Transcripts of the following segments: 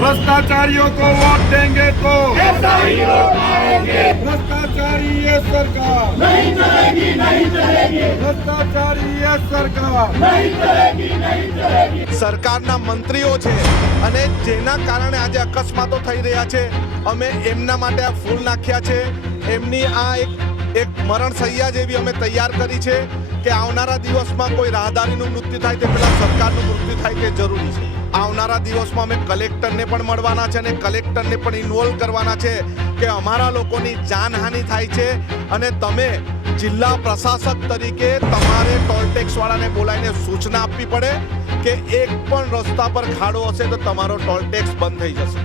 भ्रष्टाचारियों को वोट देंगे तो ऐसा ही लोग आएंगे। भ्रष्टाचारी ये सरकार नहीं चलेगी, नहीं चलेगी। भ्रष्टाचारी ये सरकार नहीं चलेगी, नहीं चलेगी। સરકારના મંત્રીઓ છે અને જેના કારણે આજે અકસ્માતો થઈ રહ્યા છે, અમે એમના માટે આ ફૂલ નાખ્યા છે. એમની આ એક મરણશૈયા જેવી અમે તૈયાર કરી છે કે આવનારા દિવસમાં કોઈ રાહદારીનું મૃત્યુ થાય તે પહેલાં સરકારનું મૃત્યુ થાય તે જરૂરી છે. આવનારા દિવસમાં અમે કલેક્ટરને પણ મળવાના છે અને કલેક્ટરને પણ ઇન્વોલ્વ કરવાના છે કે અમારા લોકોની જાનહાનિ થાય છે અને તમે જિલ્લા પ્રશાસક તરીકે તમારે ટોલ ટેક્સવાળાને બોલાવીને સૂચના આપવી પડે કે એક પણ રસ્તા પર ખાડો હશે તો તમારો ટોલ ટેક્સ બંધ થઈ જશે.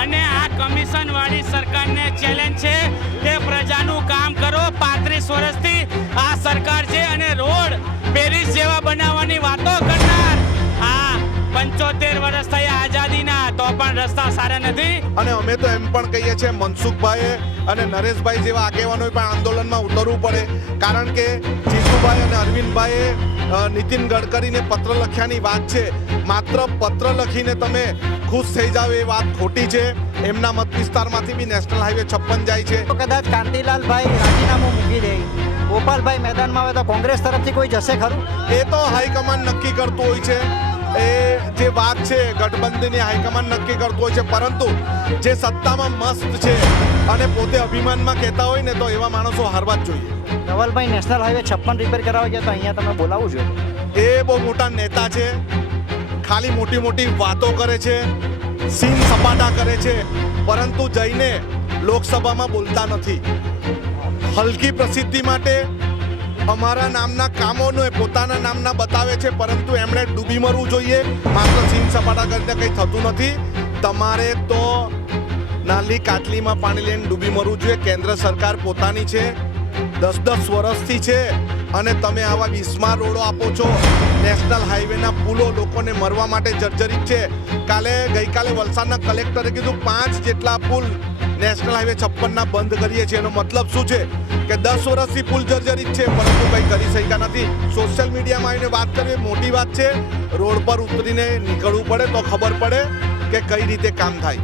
અને આ કમિશન વાળી સરકારને ચેલેન્જ છે કે પ્રજાનું કામ કરો. 35 વર્ષથી આ સરકાર છે અને રોડ પેરિસ જેવા બનાવવાની વાતો કરનાર આ 75 વર્ષ થયા આઝાદીના તો પણ રસ્તા સારા નથી. અને અમે તો એમ પણ કહીએ છીએ મનસુખભાઈ અને નરેશભાઈ જેવા આગેવાનોએ પણ આંદોલનમાં ઉતરવું પડે, કારણ કે જીતુભાઈ અને અરવિંદભાઈએ નીતિન ગડકરીને પત્ર લખ્યાની વાત છે. માત્ર પત્ર લખીને તમે ખુશ થઈ જાવ એ વાત ખોટી છે. એમના મત વિસ્તારમાંથી બી નેશનલ હાઈવે 56 જાય છે. કદાચ કાંતિલાલભાઈ રાજીનામું મૂકી દે, ગોપાલભાઈ મેદાનમાં આવે તો કોંગ્રેસ તરફથી કોઈ જશે ખરું? એ તો હાઈકમાન્ડ નક્કી કરતું હોય છે. એ જે વાત છે ગઠબંધનની હાઈકમાન્ડ નક્કી કરતું હોય છે, પરંતુ જે સત્તામાં મસ્ત છે અને પોતે અભિમાનમાં કહેતા હોય ને તો એવા માણસો હારવા જ જોઈએ. ધવલભાઈ નેશનલ હાઈવે 56 રિપેર કરાવવા ગયા તો અહીંયા તમે બોલાવવું જોઈએ. એ બહુ મોટા નેતા છે, ખાલી મોટી મોટી વાતો કરે છે, સીન સપાટા કરે છે, પરંતુ જઈને લોકસભામાં બોલતા નથી. હલકી પ્રસિદ્ધિ માટે અમારા નામના કામોને પોતાના નામના બતાવે છે, પરંતુ એમણે ડૂબી મરવું જોઈએ. માત્ર સીન સપાટા કરીને કંઈ થતું નથી. તમારે તો નાલી કાટલીમાં પાણી લઈને ડૂબી મરવું જોઈએ. કેન્દ્ર સરકાર પોતાની છે, 10-10 વર્ષથી છે અને તમે આવા બિસ્માર રોડો આપો છો. નેશનલ હાઈવેના પુલો લોકોને મરવા માટે જર્જરિત છે. ગઈકાલે વલસાડના કલેક્ટરે કીધું 5 જેટલા પુલ નેશનલ હાઈવે 56ના બંધ કરીએ છીએ. એનો મતલબ શું છે કે 10 વર્ષથી પુલ જર્જરિત છે, પરંતુ કંઈ કરી શક્યા નથી. સોશિયલ મીડિયામાં આવીને વાત કરવી મોટી વાત છે. રોડ પર ઉતરીને નીકળવું પડે તો ખબર પડે કે કઈ રીતે કામ થાય.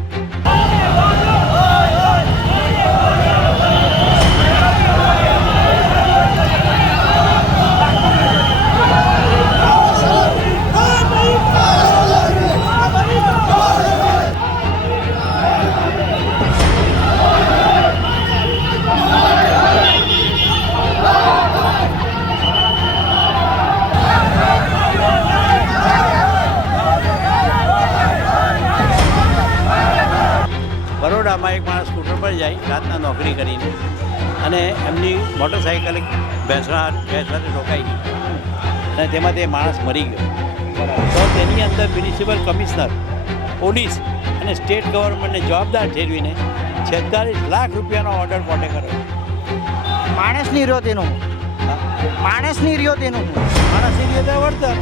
બરોડામાં એક માણસ સ્કૂટર પર જાય રાતના નોકરી કરીને અને એમની મોટરસાઇકલ ભેંસવાને રોકાઈ ગઈ અને તેમાં તે માણસ મરી ગયો. તો તેની અંદર મ્યુનિસિપલ કમિશનર, પોલીસ અને સ્ટેટ ગવર્મેન્ટને જવાબદાર ઠેરવીને 46 લાખ રૂપિયાનો ઓર્ડર પોતે કર્યો. માણસની રહ્યો તેનું માણસની રહ્યો વળતર.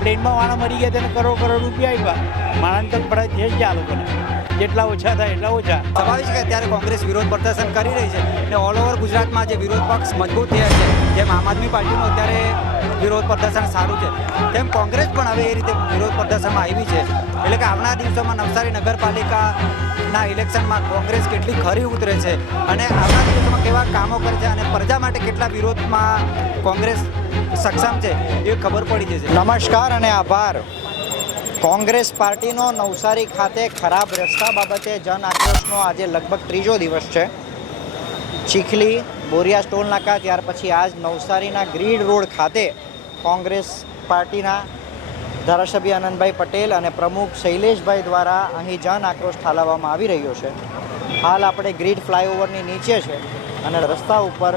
પ્લેનમાં વાણા મરી ગયા તેને કરોડ રૂપિયા આપ્યા. માણસ તો પડે છે જ આ લોકોને, જેટલા ઓછા થાય એટલા ઓછા. સ્વાભાવિક છે કે અત્યારે કોંગ્રેસ વિરોધ પ્રદર્શન કરી રહી છે અને ઓલ ઓવર ગુજરાતમાં જે વિરોધ પક્ષ મજબૂત થયા છે, જેમ આમ આદમી પાર્ટીનું અત્યારે વિરોધ પ્રદર્શન સારું છે, તેમ કોંગ્રેસ પણ હવે એ રીતે વિરોધ પ્રદર્શનમાં આવી છે. એટલે કે આવનાર દિવસોમાં નવસારી નગરપાલિકાના ઇલેક્શનમાં કોંગ્રેસ કેટલી ખરી ઉતરે છે અને આવનાર દિવસોમાં કેવા કામો કરે છે અને પ્રજા માટે કેટલા વિરોધમાં કોંગ્રેસ સક્ષમ છે એ ખબર પડી જશે. નમસ્કાર અને આભાર. કોંગ્રેસ પાર્ટીનો નવસારી ખાતે ખરાબ રસ્તા બાબતે જન આક્રોશનો આજે લગભગ 3જો દિવસ છે. ચીખલી, બોરિયા ટોલ નાકા, ત્યાર પછી આજ નવસારીના ગ્રીડ રોડ ખાતે કોંગ્રેસ પાર્ટીના ધારાસભ્ય આનંદભાઈ પટેલ અને પ્રમુખ શૈલેષભાઈ દ્વારા અહીં જન આક્રોશ ઠાલવવામાં આવી રહ્યો છે. હાલ આપણે ગ્રીડ ફ્લાયઓવરની નીચે છે અને રસ્તા ઉપર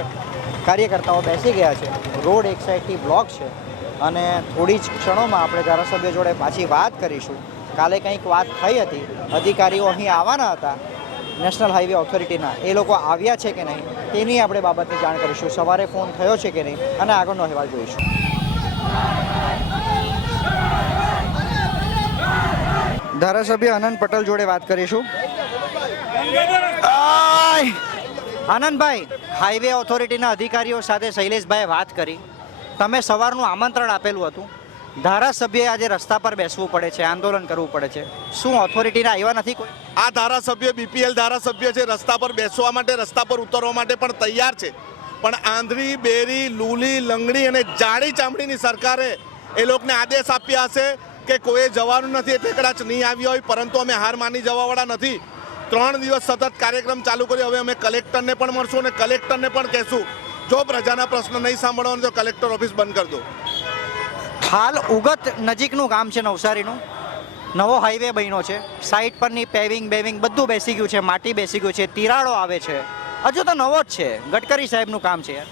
કાર્યકર્તાઓ બેસી ગયા છે. રોડ એક સાઈડથી બ્લોક છે અને થોડી જ ક્ષણોમાં આપણે ધારાસભ્ય જોડે પાછી વાત કરીશું. કાલે કંઈક વાત થઈ હતી, અધિકારીઓ અહીં આવવાના હતા નેશનલ હાઈવે ઓથોરિટીના, એ લોકો આવ્યા છે કે નહીં તેની આપણે બાબતની જાણ કરીશું. સવારે ફોન થયો છે કે નહીં અને આગળનો અહેવાલ જોઈશું. ધારાસભ્ય આનંદ પટેલ જોડે વાત કરીશું. આનંદભાઈ, હાઈવે ઓથોરિટીના અધિકારીઓ સાથે શૈલેષભાઈએ વાત કરી. તમે સવારનું આમંત્રણ આપેલું હતું. ધારાસભ્યએ આજે રસ્તા પર બેસવું પડે છે, આંદોલન કરવું પડે છે. શું ઓથોરિટીના આવ્યા નથી કોઈ? આ ધારાસભ્ય બીપીએલ ધારાસભ્ય છે, રસ્તા પર બેસવા માટે, રસ્તા પર ઉતરવા માટે પણ તૈયાર છે. પણ આંધળી, બેરી, લૂલી, લંગડી અને જાડી ચામડીની સરકારે એ લોકોને આદેશ આપ્યા હશે કે કોઈએ જવાનું નથી એટલે કદાચ નહીં આવ્યા હોય, પરંતુ અમે હાર માની જવાવાળા નથી. 3 દિવસ સતત કાર્યક્રમ ચાલુ કર્યો. હવે અમે કલેક્ટરને પણ મળશું અને કલેક્ટરને પણ કહેશું જો પ્રજાના પ્રશ્ન નહીં સાંભળવાનો તો કલેક્ટર ઓફિસ બંધ કરી દો. હાલ ઉગત નજીકનું ગામ છે નવસારીનું. નવો હાઈવે બન્યો છે. સાઈડ પરની પેવિંગ બધું બેસી ગયું છે, માટી બેસી ગયું છે, તિરાડો આવે છે. હજુ તો નવો જ છે. ગડકરી સાહેબનું કામ છે યાર.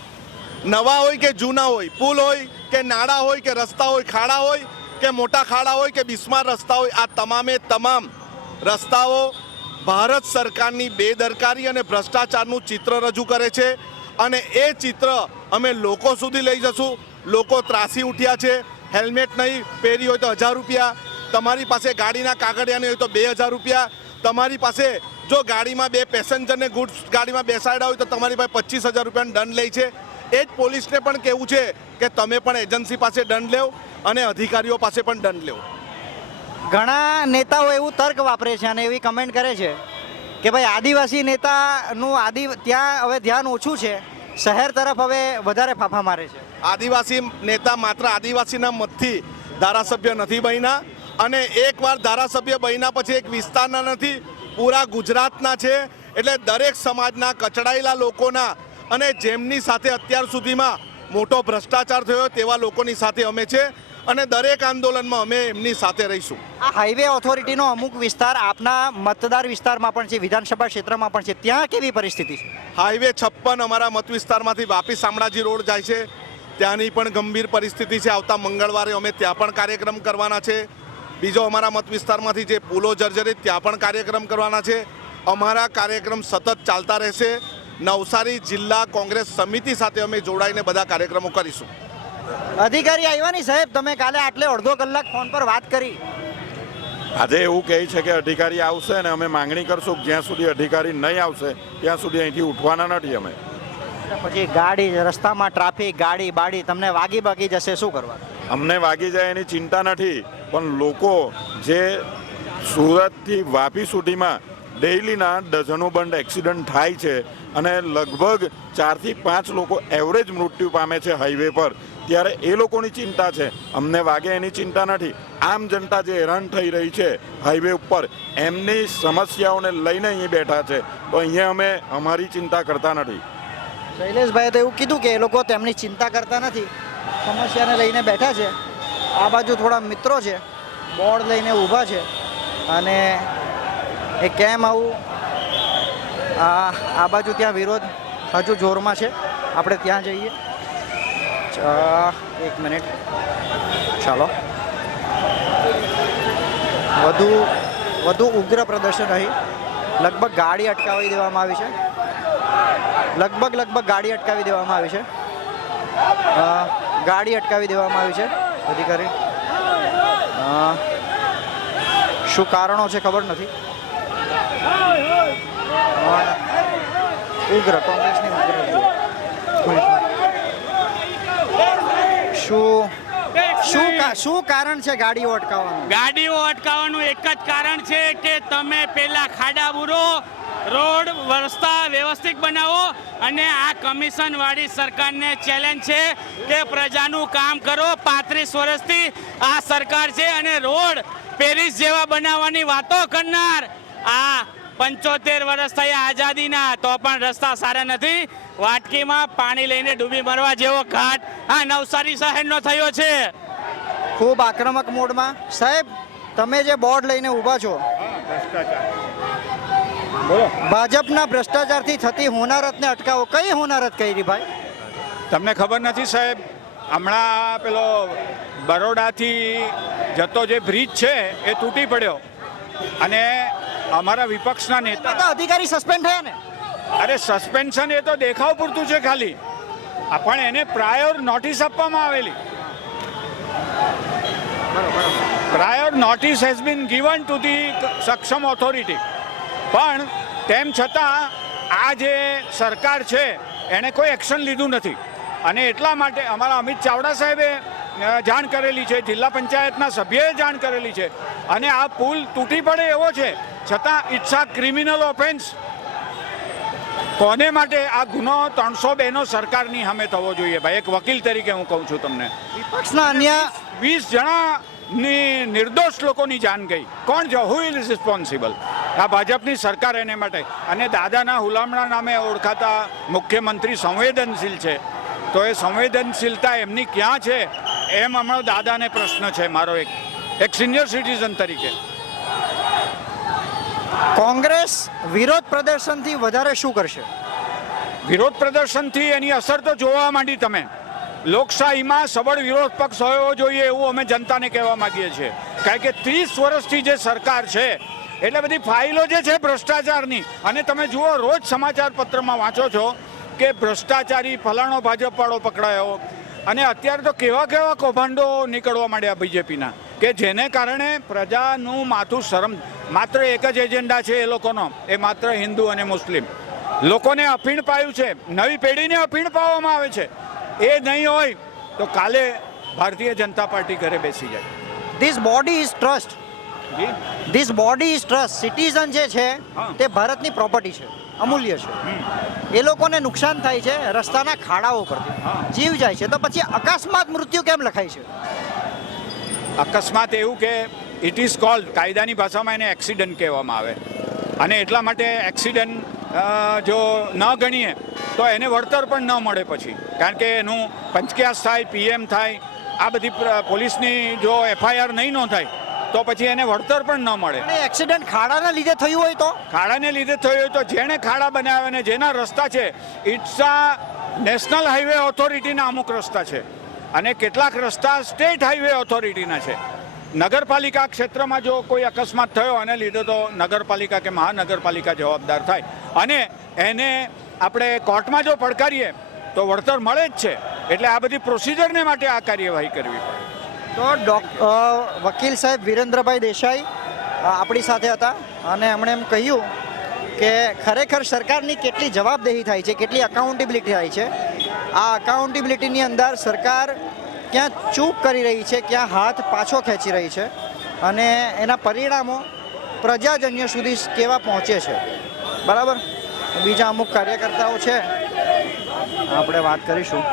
નવા હોય કે જૂના હોય, પુલ હોય કે નાળા હોય કે રસ્તા હોય, ખાડા હોય કે મોટા ખાડા હોય કે બિસ્માર રસ્તા હોય, આ તમામે તમામ રસ્તાઓ ભારત સરકારની બેદરકારી અને ભ્રષ્ટાચારનું ચિત્ર રજૂ કરે છે. અને એ ચિત્ર અમે લોકો સુધી લઈ જશું. લોકો ત્રાસી ઉઠ્યા છે. હેલ્મેટ નહીં પહેરી હોય તો 1000 રૂપિયા, તમારી પાસે ગાડીના કાગળિયા નહીં હોય તો 2000 રૂપિયા, તમારી પાસે જો ગાડીમાં 2 પેસેન્જરને ગુડ્સ ગાડીમાં બેસાડ્યા હોય તો તમારી પાસે 25000 રૂપિયાનો દંડ લે છે. એ જ પોલીસને પણ કહેવું છે કે તમે પણ એજન્સી પાસે દંડ લેવો અને અધિકારીઓ પાસે પણ દંડ લેવો. ઘણા નેતાઓ એવું તર્ક વાપરે છે અને એવી કમેન્ટ કરે છે કે ભાઈ આદિવાસી નેતાનું ત્યાં હવે ધ્યાન ઓછું છે, શહેર તરફ હવે વધારે ફાફા મારે છે. આદિવાસી નેતા માત્ર આદિવાસીના મતથી ધારાસભ્ય નથી બન્યા. અને એકવાર ધારાસભ્ય બન્યા પછી એક વિસ્તારના નથી, પૂરા ગુજરાતના છે. એટલે દરેક સમાજના કચડાયેલા લોકોના અને જેમની સાથે અત્યાર સુધીમાં મોટો ભ્રષ્ટાચાર થયો તેવા લોકોની સાથે અમે છે અને દરેક આંદોલનમાં અમે એમની સાથે રહીશું. આ હાઈવે ઓથોરિટીનો અમુક વિસ્તાર આપના મતદાર વિસ્તારમાં પણ છે, વિધાનસભા ક્ષેત્રમાં પણ છે. ત્યાં કેવી પરિસ્થિતિ છે? હાઈવે 56 અમારા મત વિસ્તારમાંથી વાપી શામળાજી રોડ જાય છે, ત્યાંની પણ ગંભીર પરિસ્થિતિ છે. આવતા મંગળવારે અમે ત્યાં પણ કાર્યક્રમ કરવાના છે. બીજો અમારા મત વિસ્તારમાંથી જે પુલો જર્જરિત ત્યાં પણ કાર્યક્રમ કરવાના છે. અમારા કાર્યક્રમ સતત ચાલતા રહેશે. નવસારી જિલ્લા કોંગ્રેસ સમિતિ સાથે અમે જોડાઈને બધા કાર્યક્રમો કરીશું. અધિકારી આવ્યા નહીં સાહેબ, તમે કાલે આટલે અડધો કલાક ફોન પર વાત કરી. આજે એવું કહે છે કે અધિકારી આવશે અને અમે માંગણી કરશું જ્યાં સુધી અધિકારી નહીં આવશે ત્યાં સુધી અહીંથી ઉઠવાના નથી અમે. પછી ગાડી રસ્તામાં ટ્રાફિક, ગાડી બાડી તમને વાગી જશે, શું કરવાનું? અમને વાગી જાય એની ચિંતા નથી, પણ લોકો જે સુરતથી વાપી સુધીમાં ડેઇલીના ડઝનો બંધ એક્સિડન્ટ થાય છે અને લગભગ 4 થી 5 લોકો એવરેજ મૃત્યુ પામે છે હાઈવે પર, ત્યારે એ લોકોની ચિંતા છે. અમને વાગે એની ચિંતા નથી. આમ જનતા જે હેરાન થઈ રહી છે હાઈવે ઉપર, એમની સમસ્યાઓને લઈને અહીં બેઠા છે, તો અહીંયા અમે અમારી ચિંતા કરતા નથી. શૈલેષભાઈએ તો એવું કીધું કે એ લોકો તેમની ચિંતા કરતા નથી, સમસ્યાને લઈને બેઠા છે. આ બાજુ થોડા મિત્રો છે, બોર્ડ લઈને ઊભા છે. અને એ કેમ આવું, આ બાજુ ત્યાં વિરોધ હજુ જોરમાં છે. આપણે ત્યાં જઈએ. 1 મિનિટ, ચાલો. વધુ ઉગ્ર પ્રદર્શન અહીં. લગભગ ગાડી અટકાવી દેવામાં આવી છે. લગભગ ગાડી અટકાવી દેવામાં આવી છે. ગાડી અટકાવી દેવામાં આવી છે. અધિકારી શું કારણો છે ખબર નથી. ઉગ્ર કોંગ્રેસની શું કારણ છે ગાડીઓ અટકાવવાનું? ગાડીઓ અટકાવવાનું એક જ કારણ છે કે તમે પેલા ખાડા બુરો, રોડ રસ્તા વ્યવસ્થિત બનાવો. અને આ કમિશનવાળી સરકારને ચેલેન્જ છે કે પ્રજાનું કામ કરો. 35 વર્ષથી આ સરકાર છે અને રોડ પેરિસ જેવા બનાવવાની વાતો કરનાર. આ 75 વર્ષ થયા આઝાદીના, તો પણ રસ્તા સારા નથી. વાટકીમાં પાણી લઈને ડૂબી મરવા જેવો ઘાટ આ નવસારી શહેરનો થયો છે. ખૂબ આક્રમક મોડમાં. સાહેબ, તમે જે બોર્ડ લઈને ઊભા છો, ભાજપના ભ્રષ્ટાચારથી થતી હોનારતને અટકાવો. કઈ હોનારત કરી ભાઈ? તમને ખબર નથી સાહેબ? હમણાં પેલો બરોડાથી જતો જે બ્રિજ છે એ તૂટી પડ્યો અને અમારા વિપક્ષના નેતા અધિકારી સસ્પેન્ડ થયા ને. અરે સસ્પેન્શન એ તો દેખાવ પૂરતું છે ખાલી, પણ એને પ્રાયોર નોટિસ આપવામાં આવેલી. બરોબર. prior notice has been given to the સક્ષમ ઓથોરિટી, પણ તેમ છતાં આ જે સરકાર છે એણે કોઈ એક્શન લીધું નથી. અને એટલા માટે અમારા અમિત ચાવડા સાહેબે જાણ કરેલી છે, જિલ્લા પંચાયતના સભ્યએ જાણ કરેલી છે, અને આ પુલ તૂટી પડે એવો છે છતાં ઇટ્સ આ ક્રિમિનલ ઓફેન્સ. કોને માટે આ ગુનો 302 સરકારની સામે થવો જોઈએ ભાઈ? એક વકીલ તરીકે હું કહું છું તમને, વિપક્ષના અન્ય 20 જણાની નિર્દોષ લોકોની જાન ગઈ. કોણ છે? Who is responsible? આ ભાજપની સરકાર એને માટે. અને દાદાના હુલામણા નામે ઓળખાતા મુખ્યમંત્રી સંવેદનશીલ છે, તો એ સંવેદનશીલતા એમની ક્યાં છે એમ હમણાં દાદાને પ્રશ્ન છે મારો એક સિનિયર સિટીઝન તરીકે. કોંગ્રેસ વિરોધ પ્રદર્શનથી વધારે શું કરશે? વિરોધ પ્રદર્શનથી એની અસર તો જોવા માંડી તમે. લોકશાહીમાં સબળ વિરોધ પક્ષ હોવો જોઈએ એવું અમે જનતાને કહેવા માંગીએ છીએ. કારણ કે 30 વર્ષથી જે સરકાર છે એટલે બધી ફાઇલો જે છે ભ્રષ્ટાચારની, અને તમે જુઓ રોજ સમાચાર પત્રમાં વાંચો છો કે ભ્રષ્ટાચારી ફલાણો ભાજપવાળો પકડાયો. અને અત્યારે તો કેવા કેવા કૌભાંડો નીકળવા માંડ્યા બીજેપીના, કે જેને કારણે પ્રજાનું માથું શરમ. માત્ર એક જ એજન્ડા છે એ લોકોનો, એ માત્ર હિન્દુ અને મુસ્લિમ લોકોને અફીણ પાયું છે, નવી પેઢીને અફીણ પાવામાં આવે છે. એ નહીં હોય તો કાલે ભારતીય જનતા પાર્ટી ઘરે બેસી જાય. This body is trust, this body is trust. Citizen જે છે તે ભારતની પ્રોપર્ટી છે, અમૂલ્ય છે. એ લોકોને નુકસાન થાય છે રસ્તાના ખાડાઓ પરથી, જીવ જાય છે, તો પછી અકસ્માત મૃત્યુ કેમ લખાય છે? અકસ્માત એવું કે ઇટ ઇઝ કોલ્ડ, કાયદાની ભાષામાં એને એક્સિડન્ટ કહેવામાં આવે. અને એટલા માટે એક્સિડન્ટ જો ન ગણીએ તો એને વળતર પણ ન મળે પછી, કારણ કે એનું પંચક્યાસ થાય, PM થાય, આ બધી પોલીસની જો FIR નહીં નોંધાય તો પછી એને વળતર પણ ન મળે. અને એક્સિડન્ટ ખાડાના લીધે થયું હોય તો? ખાડાને લીધે થયું હોય તો જેણે ખાડા બનાવ્યા અને જેના રસ્તા છે, ઇટ્સ આ નેશનલ હાઈવે ઓથોરિટીના અમુક રસ્તા છે, અને કેટલાક રસ્તા સ્ટેટ હાઈવે ઓથોરિટીના છે. નગરપાલિકા ક્ષેત્રમાં જો કોઈ અકસ્માત થયો અને લીધે તો નગરપાલિકા કે મહાનગરપાલિકા જવાબદાર થાય, અને એને આપણે કોર્ટમાં જો પડકારીએ તો વળતર મળે જ છે. એટલે આ બધી પ્રોસિજરને માટે આ કાર્યવાહી કરવી પડે. તો વકીલ સાહેબ વિરેન્દ્રભાઈ દેસાઈ આપણી સાથે હતા, અને એમણે એમ કહ્યું કે ખરેખર સરકારની કેટલી જવાબદેહી થાય છે, કેટલી અકાઉન્ટેબિલિટી થાય છે. આ અકાઉન્ટેબિલિટીની અંદર સરકાર ક્યાં ચૂક કરી રહી છે, ક્યાં હાથ પાછો ખેંચી રહી છે, અને એના પરિણામો પ્રજાજન્ય સુધી કેવા પહોંચે છે. બરાબર. બીજા અમુક કાર્યકર્તાઓ છે, આપણે વાત કરીશું.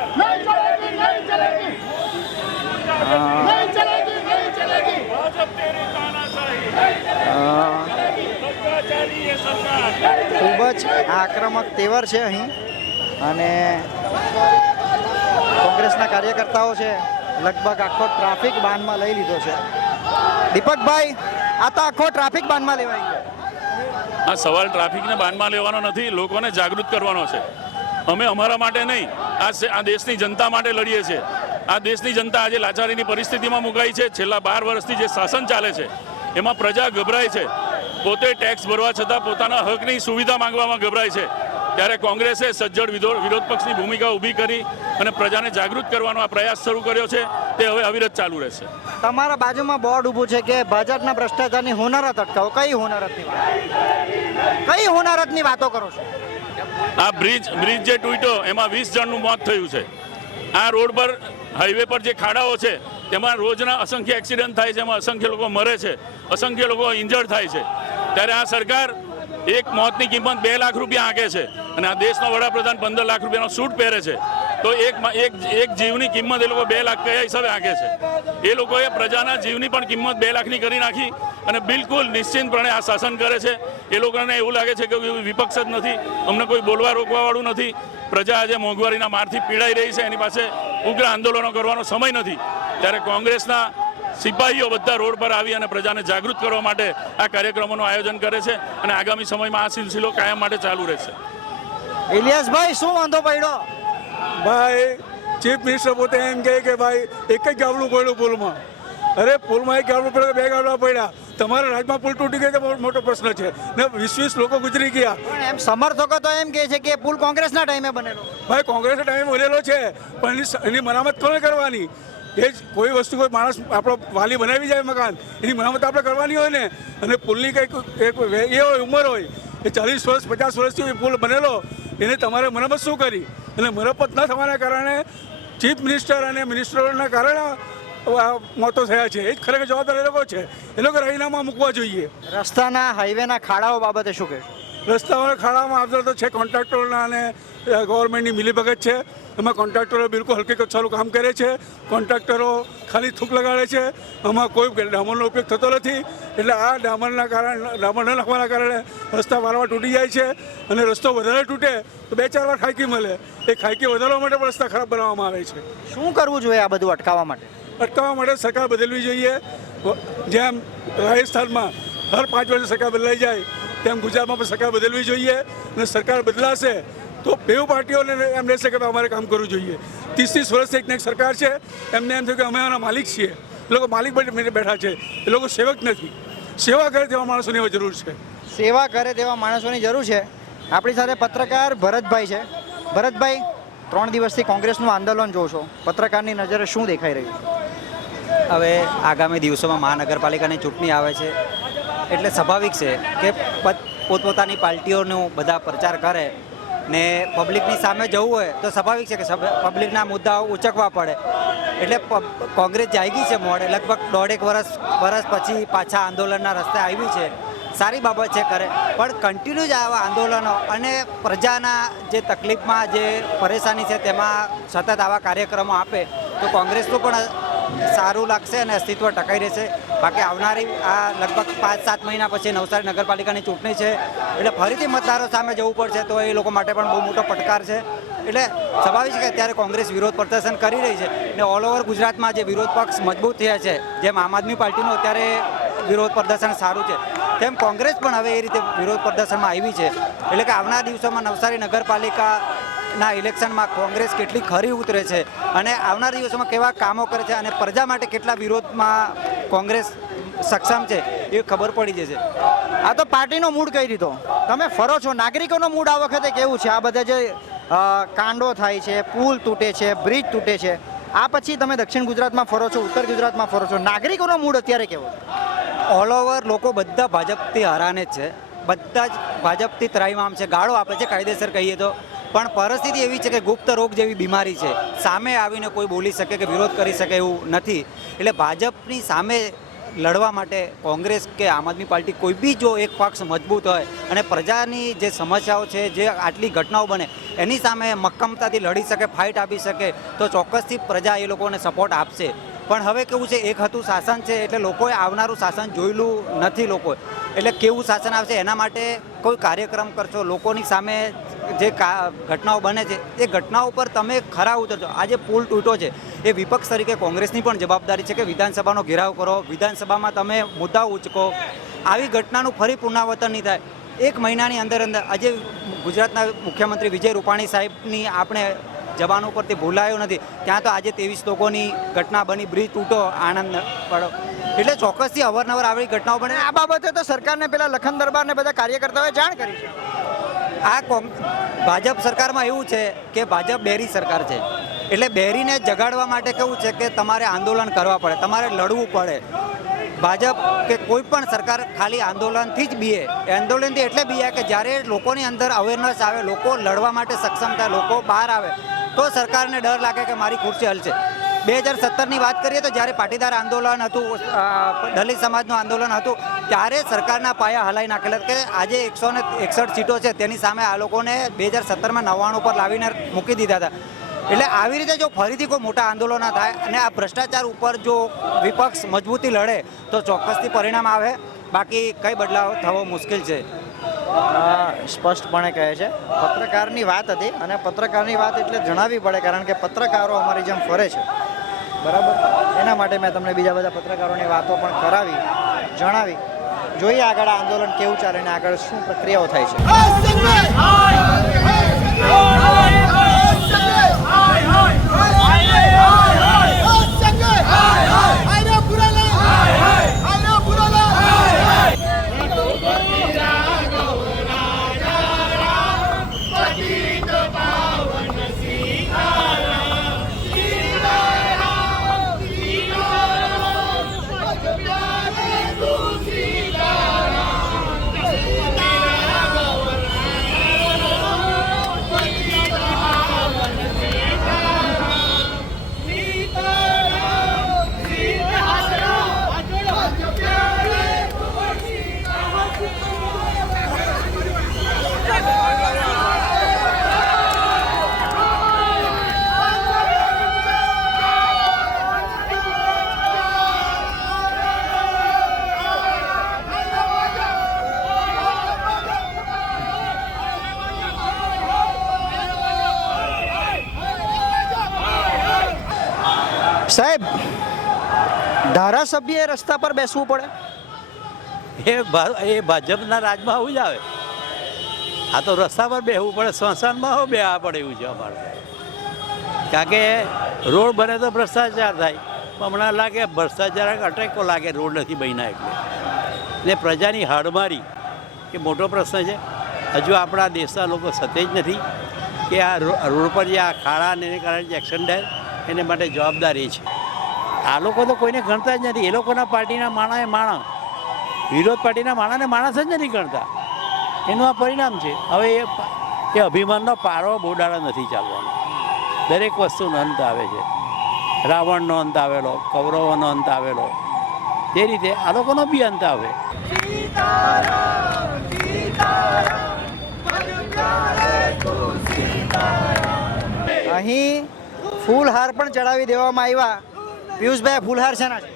ખૂબ જ આક્રમક તેવર છે અહીં, અને કોંગ્રેસના કાર્યકર્તાઓ છે લગભગ આખો ટ્રાફિક બાનમાં લઈ લીધો છે. દીપકભાઈ, આ તો આખો ટ્રાફિક બાનમાં લેવાઈ ગયો. આ સવાલ ટ્રાફિકને બાનમાં લેવાનો નથી, લોકોને જાગૃત કરવાનો છે. અમે અમારા માટે નહીં, આ દેશની જનતા માટે લડીએ છીએ. આ દેશની જનતા આજે લાચારીની પરિસ્થિતિમાં મુકાઈ છે. છેલ્લા 12 વર્ષથી જે શાસન ચાલે છે એમાં પ્રજા ગભરાય છે, પોતે ટેક્સ ભરવા છતાં પોતાના હકની સુવિધા માંગવામાં ગભરાય છે. ત્યારે કોંગ્રેસે સજ્જડ વિરોધ પક્ષની ભૂમિકા ઊભી કરી અને પ્રજાને જાગૃત કરવાનો આ પ્રયાસ શરૂ કર્યો છે. તે હવે અવિરત ચાલુ રહેશે. તમારા બાજુમાં બોર્ડ ઊભું છે કે ભાજપના ભ્રષ્ટાચારની હોનારત અટકાવો. કઈ હોનારતની વાત, કઈ હોનારતની વાતો કરો છો? આ બ્રિજ જે તૂટ્યો એમાં 20 જણનું મોત થયું છે. આ રોડ પર, હાઈવે પર જે ખાડાઓ છે તેમાં રોજના અસંખ્ય એક્સિડન્ટ થાય છે, એમાં અસંખ્ય લોકો મરે છે, અસંખ્ય લોકો ઇન્જર્ડ થાય છે. ત્યારે આ સરકાર એક મોતની કિંમત 2 લાખ રૂપિયા આંકે છે, અને આ દેશનો વડાપ્રધાન 15 લાખ રૂપિયાનો સૂટ પહેરે છે. તો એક જીવની કિંમત એ લોકો 2 લાખ કયા હિસાબે આંકે છે? એ લોકોએ પ્રજાના જીવની પણ કિંમત 2 લાખની કરી નાખી, અને બિલકુલ નિશ્ચિંતપણે આ શાસન કરે છે. એ લોકોને એવું લાગે છે કે વિપક્ષ જ નથી, અમને કોઈ બોલવા રોકવાવાળું નથી. પ્રજા આજે મોંઘવારીના મારથી પીડાઈ રહી છે, એની પાસે ઉગ્ર આંદોલનો કરવાનો સમય નથી. ત્યારે કોંગ્રેસના સિપાહીઓ બધા રોડ પર આવી અને પ્રજાને જાગૃત કરવા માટે આ કાર્યક્રમોનું આયોજન કરે છે, અને આગામી સમયમાં આ સિલસિલો કાયમ માટે ચાલુ રહેશે. ઇલિયાસભાઈ, શું વાંધો પડ્યો? ભાઈ ચીફ મિનિસ્ટર પોતે એમ કહે કે ભાઈ એક જ ગાબડું પડ્યું પુલમાં. અરે પુલમાં એક ગાબડું પડ્યું, 2 ગાબડા પડ્યા. તમારા રાજમાં પુલ તૂટી ગયો તો બહુ મોટો પ્રશ્ન છે ને. 20 લોકો ગુજરી ગયા. પણ એમ સમર્થકો તો એમ કહે છે કે પુલ કોંગ્રેસના ટાઈમે બનેલો. ભાઈ કોંગ્રેસના ટાઈમે બનેલો છે, પણ એની મરામત કોને કરવાની? એ જ કોઈ વસ્તુ કોઈ માણસ આપણો વાલી બનાવી જાય મકાન એની મરામત આપણે કરવાની હોય ને. અને પુલની કંઈક એ હોય ઉંમર હોય એ 40 વર્ષ 50 વર્ષથી પુલ બનેલો એને તમારે મરામત શું કરી અને મરામત ન થવાના કારણે ચીફ મિનિસ્ટર અને મિનિસ્ટરોના કારણે મોતો થયા છે. એ જ ખરેખર જવાબદાર એ લોકો છે. એ લોકો રાજીનામા મૂકવા જોઈએ. રસ્તાના હાઈવેના ખાડાઓ બાબતે શું કહેશો? રસ્તાઓના ખાડામાં આવતા તો છે કોન્ટ્રાક્ટરોના અને ગવર્મેન્ટની મિલીભગત છે. એમાં કોન્ટ્રાક્ટરો બિલકુલ હલકી કક્ષાનું કામ કરે છે. કોન્ટ્રાક્ટરો ખાલી થૂક લગાડે છે. આમાં કોઈ ડામરનો ઉપયોગ થતો નથી. એટલે આ ડામર ન નાખવાના કારણે રસ્તા વારંવાર તૂટી જાય છે. અને રસ્તો વધારે તૂટે તો 2-4 વાર ખાઈકી મળે. એ ખાઈકી વધારવા માટે પણ રસ્તા ખરાબ બનાવવામાં આવે છે. શું કરવું જોઈએ આ બધું અટકાવવા માટે? અટકાવવા માટે સરકાર બદલવી જોઈએ. જેમ રાજસ્થાનમાં હર 5 વર્ષે સરકાર બદલાઈ જાય તેમ ગુજરાતમાં પણ સરકાર બદલવી જોઈએ. અને સરકાર બદલાશે તો બેઉ પાર્ટીઓને એમ રહેશે કે અમારે કામ કરવું જોઈએ. 30 વર્ષથી એક સરકાર છે એમને એમ થયું કે અમે આના માલિક છીએ. એ લોકો માલિક બની બેઠા છે. એ લોકો સેવક નથી. સેવા કરે તેવા માણસોની હવે જરૂર છે. સેવા કરે તેવા માણસોની જરૂર છે. આપણી સાથે પત્રકાર ભરતભાઈ છે. ભરતભાઈ, 3 દિવસથી કોંગ્રેસનું આંદોલન જોવો છો, પત્રકારની નજરે શું દેખાઈ રહ્યું છે? હવે આગામી દિવસોમાં મહાનગરપાલિકાની ચૂંટણી આવે છે એટલે સ્વાભાવિક છે કે પોતપોતાની પાર્ટીઓનો બધા પ્રચાર કરે ને પબ્લિકની સામે જવું હોય તો સ્વાભાવિક છે કે પબ્લિકના મુદ્દાઓ ઉચકવા પડે. એટલે કોંગ્રેસ જાગી છે મોડે, લગભગ 1.5 વર્ષ પછી પાછા આંદોલનના રસ્તે આવી છે. સારી બાબત છે કરે, પણ કન્ટિન્યુ જ આવા આંદોલનો અને પ્રજાના જે તકલીફમાં જે પરેશાની છે તેમાં સતત આવા કાર્યક્રમો આપે તો કોંગ્રેસનું પણ સારું લાગશે અને અસ્તિત્વ ટકાઈ રહેશે. બાકી આવનારી આ લગભગ 5-7 મહિના પછી નવસારી નગરપાલિકાની ચૂંટણી છે એટલે ફરીથી મતદારો સામે જવું પડશે તો એ લોકો માટે પણ બહુ મોટો પડકાર છે. એટલે સ્વાભાવિક છે કે અત્યારે કોંગ્રેસ વિરોધ પ્રદર્શન કરી રહી છે ને ઓલ ઓવર ગુજરાતમાં જે વિરોધ પક્ષ મજબૂત થયા છે, જેમ આમ આદમી પાર્ટીનું અત્યારે વિરોધ પ્રદર્શન સારું છે તેમ કોંગ્રેસ પણ હવે એ રીતે વિરોધ પ્રદર્શનમાં આવી છે. એટલે કે આવનાર દિવસોમાં નવસારી નગરપાલિકાના ઇલેક્શનમાં કોંગ્રેસ કેટલી ખરી ઉતરે છે અને આવનાર દિવસોમાં કેવા કામો કરે છે અને પ્રજા માટે કેટલા વિરોધમાં કોંગ્રેસ સક્ષમ છે એ ખબર પડી જશે. આ તો પાર્ટીનો મૂડ કઈ રીતો તમે ફરો છો, નાગરિકોનો મૂડ આ વખતે કેવું છે? આ બધા જે કાંડો થાય છે, પુલ તૂટે છે, બ્રિજ તૂટે છે, આ પછી તમે દક્ષિણ ગુજરાતમાં ફરો છો, ઉત્તર ગુજરાતમાં ફરો છો, નાગરિકોનો મૂડ અત્યારે કેવો છે? ઓલ ઓવર લોકો બધા ભાજપથી હરાને જ છે. બધા જ ભાજપથી ત્રાહિમામ છે, ગાળો આપે છે કાયદેસર કહીએ તો. પણ પરિસ્થિતિ એવી છે કે ગુપ્ત રોગ જેવી બીમારી છે. સામે આવીને કોઈ બોલી શકે કે વિરોધ કરી શકે એવું નથી. એટલે ભાજપની સામે લડવા માટે કોંગ્રેસ કે આમ આદમી પાર્ટી કોઈ બી જો એક પક્ષ મજબૂત હોય અને પ્રજાની જે સમસ્યાઓ છે, જે આટલી ઘટનાઓ બને એની સામે મક્કમતાથી લડી શકે, ફાઇટ આપી શકે તો ચોક્કસથી પ્રજા એ લોકોને સપોર્ટ આપશે. પણ હવે કેવું છે, એક હતું શાસન છે એટલે લોકોએ આવનારું શાસન જોયેલું નથી. લોકોએ એટલે કેવું શાસન આવશે એના માટે કોઈ કાર્યક્રમ કરશો, લોકોની સામે જે ઘટનાઓ બને છે એ ઘટનાઓ પર તમે ખરા ઉતરજો. આજે પુલ તૂટ્યો છે એ વિપક્ષ તરીકે કોંગ્રેસની પણ જવાબદારી છે કે વિધાનસભાનો ઘેરાવ કરો, વિધાનસભામાં તમે મુદ્દાઓ ઉચકો. આવી ઘટનાનું ફરી પુનરાવર્તન નહીં થાય. 1 મહિનાની અંદર આજે ગુજરાતના મુખ્યમંત્રી વિજય રૂપાણી સાહેબની આપણે જવાનો પરથી ભૂલાયો નથી, ત્યાં તો આજે 23 લોકોની ઘટના બની, બ્રિજ તૂટો, આણંદ પડો. એટલે ચોક્કસથી અવારનવાર આવી ઘટનાઓ બને. આ બાબતે તો સરકારને પેલા લખન દરબારને બધા કાર્યકર્તાઓએ જાણ કરી છે. આ ભાજપ સરકારમાં એવું છે કે ભાજપ બેરી સરકાર છે. એટલે બેરીને જગાડવા માટે કેવું છે કે તમારે આંદોલન કરવા પડે, તમારે લડવું પડે. ભાજપ કે કોઈ પણ સરકાર ખાલી આંદોલનથી જ બીએ. આંદોલનથી એટલે બીએ કે જ્યારે લોકોની અંદર અવેરનેસ આવે, લોકો લડવા માટે સક્ષમ થાય, લોકો બહાર આવે તો સરકારને ડર લાગે કે મારી ખુરશી હલશે. 2017ની વાત કરીએ તો જ્યારે પાટીદાર આંદોલન હતું, દલિત સમાજનું આંદોલન હતું, ત્યારે સરકારના પાયા હલાવી નાખેલા કે આજે 161 સીટો છે તેની સામે આ લોકોને 2017માં 99 પર લાવીને મૂકી દીધા હતા. એટલે આવી રીતે જો ફરીથી કોઈ મોટા આંદોલનો થાય અને આ ભ્રષ્ટાચાર ઉપર જો વિપક્ષ મજબૂતી લડે તો ચોક્કસથી પરિણામ આવે. બાકી કઈ બદલાવ થવો મુશ્કેલ છે. સ્પષ્ટપણે કહે છે. પત્રકારની વાત હતી અને પત્રકારની વાત એટલે જણાવવી પડે કારણ કે પત્રકારો અમારી જેમ ફરે છે, બરાબર? એના માટે મેં તમને બીજા બધા પત્રકારોની વાતો પણ કરાવી, જણાવી. જોઈએ આગળ આંદોલન કેવું ચાલે અને આગળ શું પ્રક્રિયાઓ થાય છે. સાહેબ, ધારાસભ્ય રસ્તા પર બેસવું પડે? એ ભાજપના રાજમાં આવું જ આવે. આ તો રસ્તા પર બેસવું પડે, સ્મશાનમાં હો બેસવા પડે એવું છે અમારે. કારણ કે રોડ બને તો ભ્રષ્ટાચાર થાય, પણ હમણાં લાગે ભ્રષ્ટાચાર અટેકો લાગે રોડ નથી બન્યા એટલે. ને પ્રજાની હાડમારી એ મોટો પ્રશ્ન છે. હજુ આપણા દેશના લોકો સતેજ નથી કે આ રોડ પર જે આ ખાડા ને એને કારણે જે એક્સિડન્ટ એને માટે જવાબદાર એ છે. આ લોકો તો કોઈને ગણતા જ નથી. એ લોકોના પાર્ટીના માણસ માણસ, વિરોધ પાર્ટીના માણસને માણસ જ નથી ગણતા. એનું આ પરિણામ છે. હવે એ અભિમાનનો પારો બહુ દાડા નથી ચાલવાનો. દરેક વસ્તુનો અંત આવે છે. રાવણનો અંત આવેલો, કૌરવોનો અંત આવેલો, તે રીતે આ લોકોનો બી અંત આવે. અહીં ફૂલહાર પણ ચડાવી દેવામાં આવ્યા. પિયુષભાઈ, ફૂલહાર શેના છે?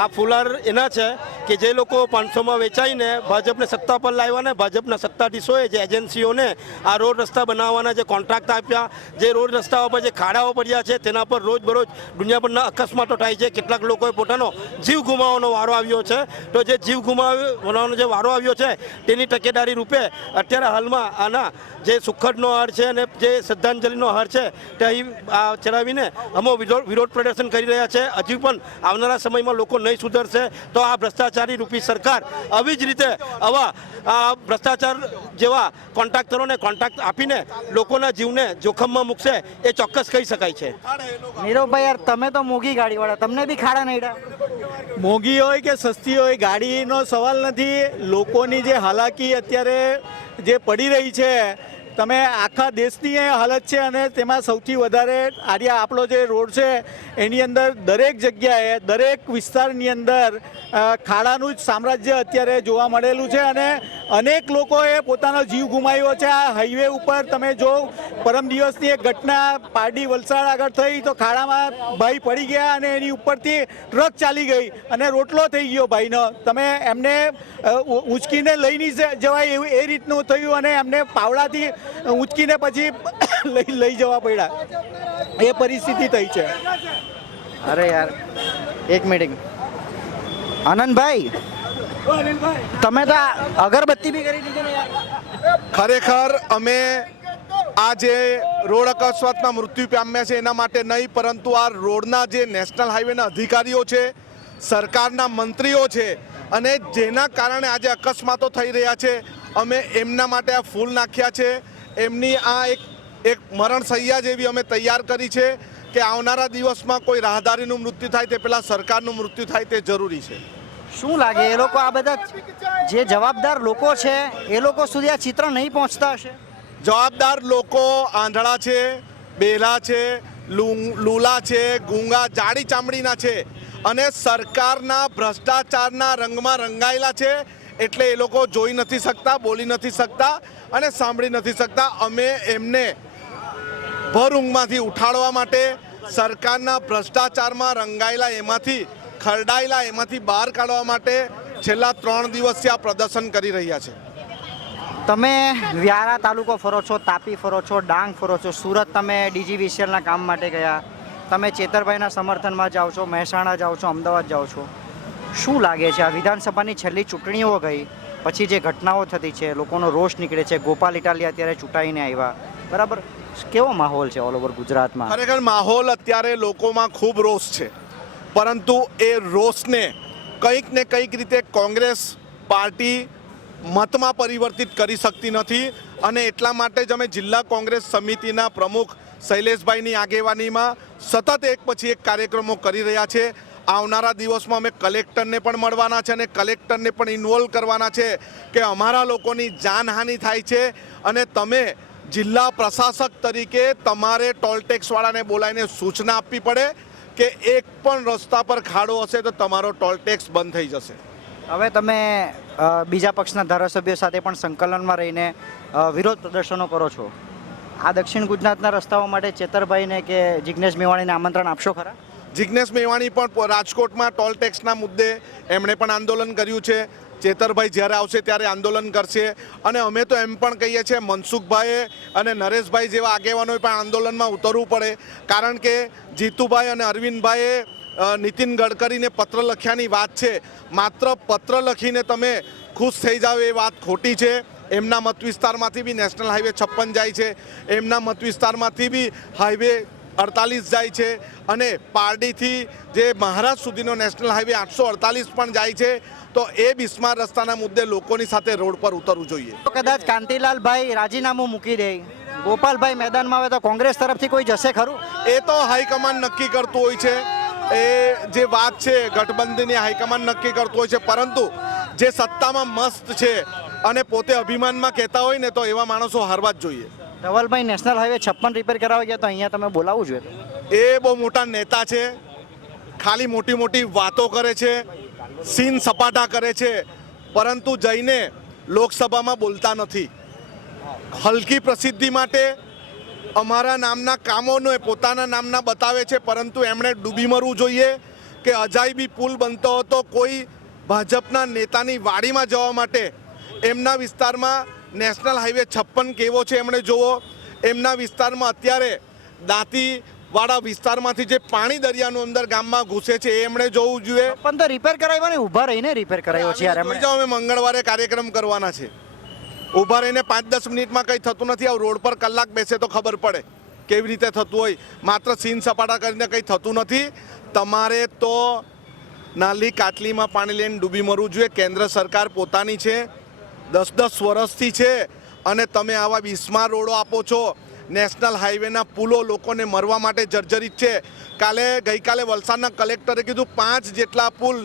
આ ફુલાર એના છે કે જે લોકો 500માં વેચાઈને ભાજપને સત્તા પર લાવ્યા ને ભાજપના સત્તાધીશોએ જે એજન્સીઓને આ રોડ રસ્તા બનાવવાના જે કોન્ટ્રાક્ટ આપ્યા, જે રોડ રસ્તાઓ પર જે ખાડાઓ પડ્યા છે તેના પર રોજબરોજ દુનિયાભરના અકસ્માતો થાય છે. કેટલાક લોકોએ પોતાનો જીવ ગુમાવવાનો વારો આવ્યો છે. તો જે જીવ ગુમાવવાનો જે વારો આવ્યો છે તેની તકેદારી રૂપે અત્યારે હાલમાં આના જે સુખદનો હાર છે અને જે શ્રદ્ધાંજલિનો હાર છે તે અહીં ચડાવીને અમો વિરોધ પ્રદર્શન કરી રહ્યા છે. હજી પણ આવનારા સમયમાં લોકો નહીં સુધરશે તો આ ભ્રષ્ટાચારી રૂપી સરકાર આવી જ રીતે આવા ભ્રષ્ટાચાર જેવા કોન્ટ્રાક્ટરોને કોન્ટ્રાક્ટ આપીને લોકોના જીવને જોખમમાં મૂકશે એ ચોક્કસ કહી શકાય છે. નીરવભાઈ, યાર તમે તો મોંઘી ગાડીવાળા, તમને બી ખાડા નહીં? મોંઘી હોય કે સસ્તી હોય, ગાડીનો સવાલ નથી. લોકોની જે હાલાકી અત્યારે જે પડી રહી છે, તમે આખા દેશની એ હાલત છે અને તેમાં સૌથી વધારે આર્યા આપણો જે રોડ છે એની અંદર દરેક જગ્યાએ દરેક વિસ્તારની અંદર ખાડાનું જ સામ્રાજ્ય અત્યારે જોવા મળેલું છે અને અનેક લોકોએ પોતાનો જીવ ગુમાવ્યો છે. આ હાઈવે ઉપર તમે જો પરમ દિવસની એક ઘટના પારડી વલસાડ આગળ થઈ તો ખાડામાં ભાઈ પડી ગયા અને એની ઉપરથી ટ્રક ચાલી ગઈ અને રોટલો થઈ ગયો ભાઈનો. તમે એમને ઊંચકીને લઈ નહીં જવાય એવું એ રીતનું થયું અને એમને પાવડાથી ઊંચકીને પછી લઈ જવા પડ્યા. એ પરિસ્થિતિ થઈ છે. અરે યાર, એક મિનિટ. આનંદભાઈ, તમે તો અગરબત્તી બી કરી દીધી ને યાર. ખરેખર અમે આ જે રોડ અકસ્માતમાં મૃત્યુ પામ્યા છે એના માટે નહીં, પરંતુ આ રોડના જે નેશનલ હાઈવેના અધિકારીઓ છે, સરકારના મંત્રીઓ છે અને જેના કારણે આજે અકસ્માતો થઈ રહ્યા છે, અમે એમના માટે આ ફૂલ નાખ્યા છે. એમની આ એક મરણ સૈયા જેવી અમે તૈયાર કરી છે કે આવનારા દિવસમાં કોઈ રાહદારીનું મૃત્યુ થાય તે પહેલાં સરકારનું મૃત્યુ થાય તે જરૂરી છે. શું લાગે એ લોકો, આ બધા જે જવાબદાર લોકો છે એ લોકો સુધી આ ચિત્ર નહીં પહોંચતા હશે? જવાબદાર લોકો આંધળા છે, બેલા છે, લૂલા છે, ગૂંગા, જાડી ચામડીના છે અને સરકારના ભ્રષ્ટાચારના રંગમાં રંગાયેલા છે. એટલે એ લોકો જોઈ નથી શકતા, બોલી નથી શકતા અને સાંભળી નથી શકતા. અમે એમને ભર ઊંઘમાંથી ઉઠાડવા માટે સરકારના ભ્રષ્ટાચારમાં રંગાયેલા એમાંથી ખરડાયેલા એમાંથી બહાર કાઢવા માટે છેલ્લા 3 દિવસથી આ પ્રદર્શન કરી રહ્યા છે. તમે વ્યારા તાલુકો ફરો છો, તાપી ફરો છો, ડાંગ ફરો છો, સુરત તમે DGVCLના કામ માટે ગયા, તમે ચેતરભાઈના સમર્થનમાં જાઓ છો, મહેસાણા જાઓ છો, અમદાવાદ જાઓ છો. શું લાગે છે આ વિધાનસભાની છેલ્લી ચૂંટણીઓ ગઈ પછી જે ઘટનાઓ થતી છે, લોકોનો રોષ નીકળે છે, ગોપાલ ઇટાલિયા અત્યારે ચૂંટાઈને આવ્યા, બરાબર, કેવો માહોલ છે ઓલ ઓવર ગુજરાતમાં? ખરેખર માહોલ અત્યારે લોકોમાં ખૂબ રોષ છે, પરંતુ એ રોષને કંઈક ને કંઈક રીતે કોંગ્રેસ પાર્ટી મતમાં પરિવર્તિત કરી શકતી નથી અને એટલા માટે જ અમે જિલ્લા કોંગ્રેસ સમિતિના પ્રમુખ શૈલેષભાઈની આગેવાનીમાં સતત એક પછી એક કાર્યક્રમો કરી રહ્યા છે. આવનારા દિવસમાં અમે કલેક્ટરને પણ મળવાના છે અને કલેક્ટરને પણ ઇન્વોલ્વ કરવાના છે કે અમારા લોકોની જાનહાનિ થાય છે અને તમે જિલ્લા પ્રશાસક તરીકે તમારે ટોલ ટેક્સવાળાને બોલાવીને સૂચના આપવી પડે કે એક પણ રસ્તા પર ખાડો હશે તો તમારો ટોલ ટેક્સ બંધ થઈ જશે. હવે તમે બીજા પક્ષના ધારાસભ્યો સાથે પણ સંકલનમાં રહીને વિરોધ પ્રદર્શનો કરો છો. આ દક્ષિણ ગુજરાતના રસ્તાઓ માટે ચેતરભાઈને કે જિજ્ઞેશ મેવાણીને આમંત્રણ આપશો ખરા? જિજ્ઞેશ મેવાણી પણ રાજકોટમાં ટોલ ટેક્સના મુદ્દે એમણે પણ આંદોલન કર્યું છે. ચેતરભાઈ જ્યારે આવશે ત્યારે આંદોલન કરશે અને અમે તો એમ પણ કહીએ છીએ મનસુખભાઈએ અને નરેશભાઈ જેવા આગેવાનોએ પણ આંદોલનમાં ઉતરવું પડે, કારણ કે જીતુભાઈ અને અરવિંદભાઈએ નીતિન ગડકરીને પત્ર લખ્યાની વાત છે. માત્ર પત્ર લખીને તમે ખુશ થઈ જાઓ એ વાત ખોટી છે. એમના મત વિસ્તારમાંથી બી નેશનલ હાઈવે 56 જાય છે, એમના મત વિસ્તારમાંથી બી હાઈવે 48 જાય છે અને પારડીથી જે મહારાષ્ટ્ર સુધીનો નેશનલ હાઈવે 848 પણ જાય છે. તો એ બિસ્માર રસ્તાના મુદ્દે લોકોની સાથે રોડ પર ઉતરવું જોઈએ. કદાચ કાંતિલાલભાઈ રાજીનામું મૂકી દે, ગોપાલભાઈ મેદાનમાં આવે તો કોંગ્રેસ તરફથી કોઈ જશે ખરું? એ તો હાઈકમાન્ડ નક્કી કરતું હોય છે. એ જે વાત છે ગઠબંધનની હાઈકમાન્ડ નક્કી કરતું હોય છે, પરંતુ જે સત્તામાં મસ્ત છે અને પોતે અભિમાનમાં કહેતા હોય ને તો એવા માણસો હારવા જ જોઈએ. ધવલભાઈ નેશનલ હાઈવે 56 રિપેર કરાવવા ગયા તો અહીંયા તમે બોલાવવું જોઈએ. એ બહુ મોટા નેતા છે, ખાલી મોટી મોટી વાતો કરે છે, સીન સપાટા કરે છે, પરંતુ જઈને લોકસભામાં બોલતા નથી. હલકી પ્રસિદ્ધિ માટે અમારા નામના કામોને પોતાના નામના બતાવે છે, પરંતુ એમણે ડૂબી મરવું જોઈએ કે અજાયબી પુલ બનતો હતો કોઈ ભાજપના નેતાની વાડીમાં જવા માટે. એમના વિસ્તારમાં નેશનલ હાઈવે 56 કેવો છે એમણે જોવો. એમના વિસ્તારમાં અત્યારે દાંતીવાળા વિસ્તારમાંથી જે પાણી દરિયાનું અંદર ગામમાં ઘૂસે છે એ એમણે જોવું જોઈએ. પણ તો રિપેર કરાવ્યો ને, ઊભા રહીને રિપેર કરાવ્યો છે યાર જોઈ જાઓ, અમે મંગળવારે કાર્યક્રમ કરવાના છે. ઊભા રહીને 5-10 મિનિટમાં કંઈ થતું નથી. આ રોડ પર કલાક બેસે તો ખબર પડે કેવી રીતે થતું હોય. માત્ર સીન સપાટા કરીને કંઈ થતું નથી. તમારે તો નાલી કાટલીમાં પાણી લઈને ડૂબી મરવું જોઈએ. કેન્દ્ર સરકાર પોતાની છે, 10-10 વર્ષથી છે અને તમે આવા બિસ્માર રોડો આપો છો. નેશનલ હાઈવેના પુલો લોકોને મરવા માટે જર્જરિત છે. ગઈકાલે વલસાડના કલેક્ટરે કીધું 5 જેટલા પુલ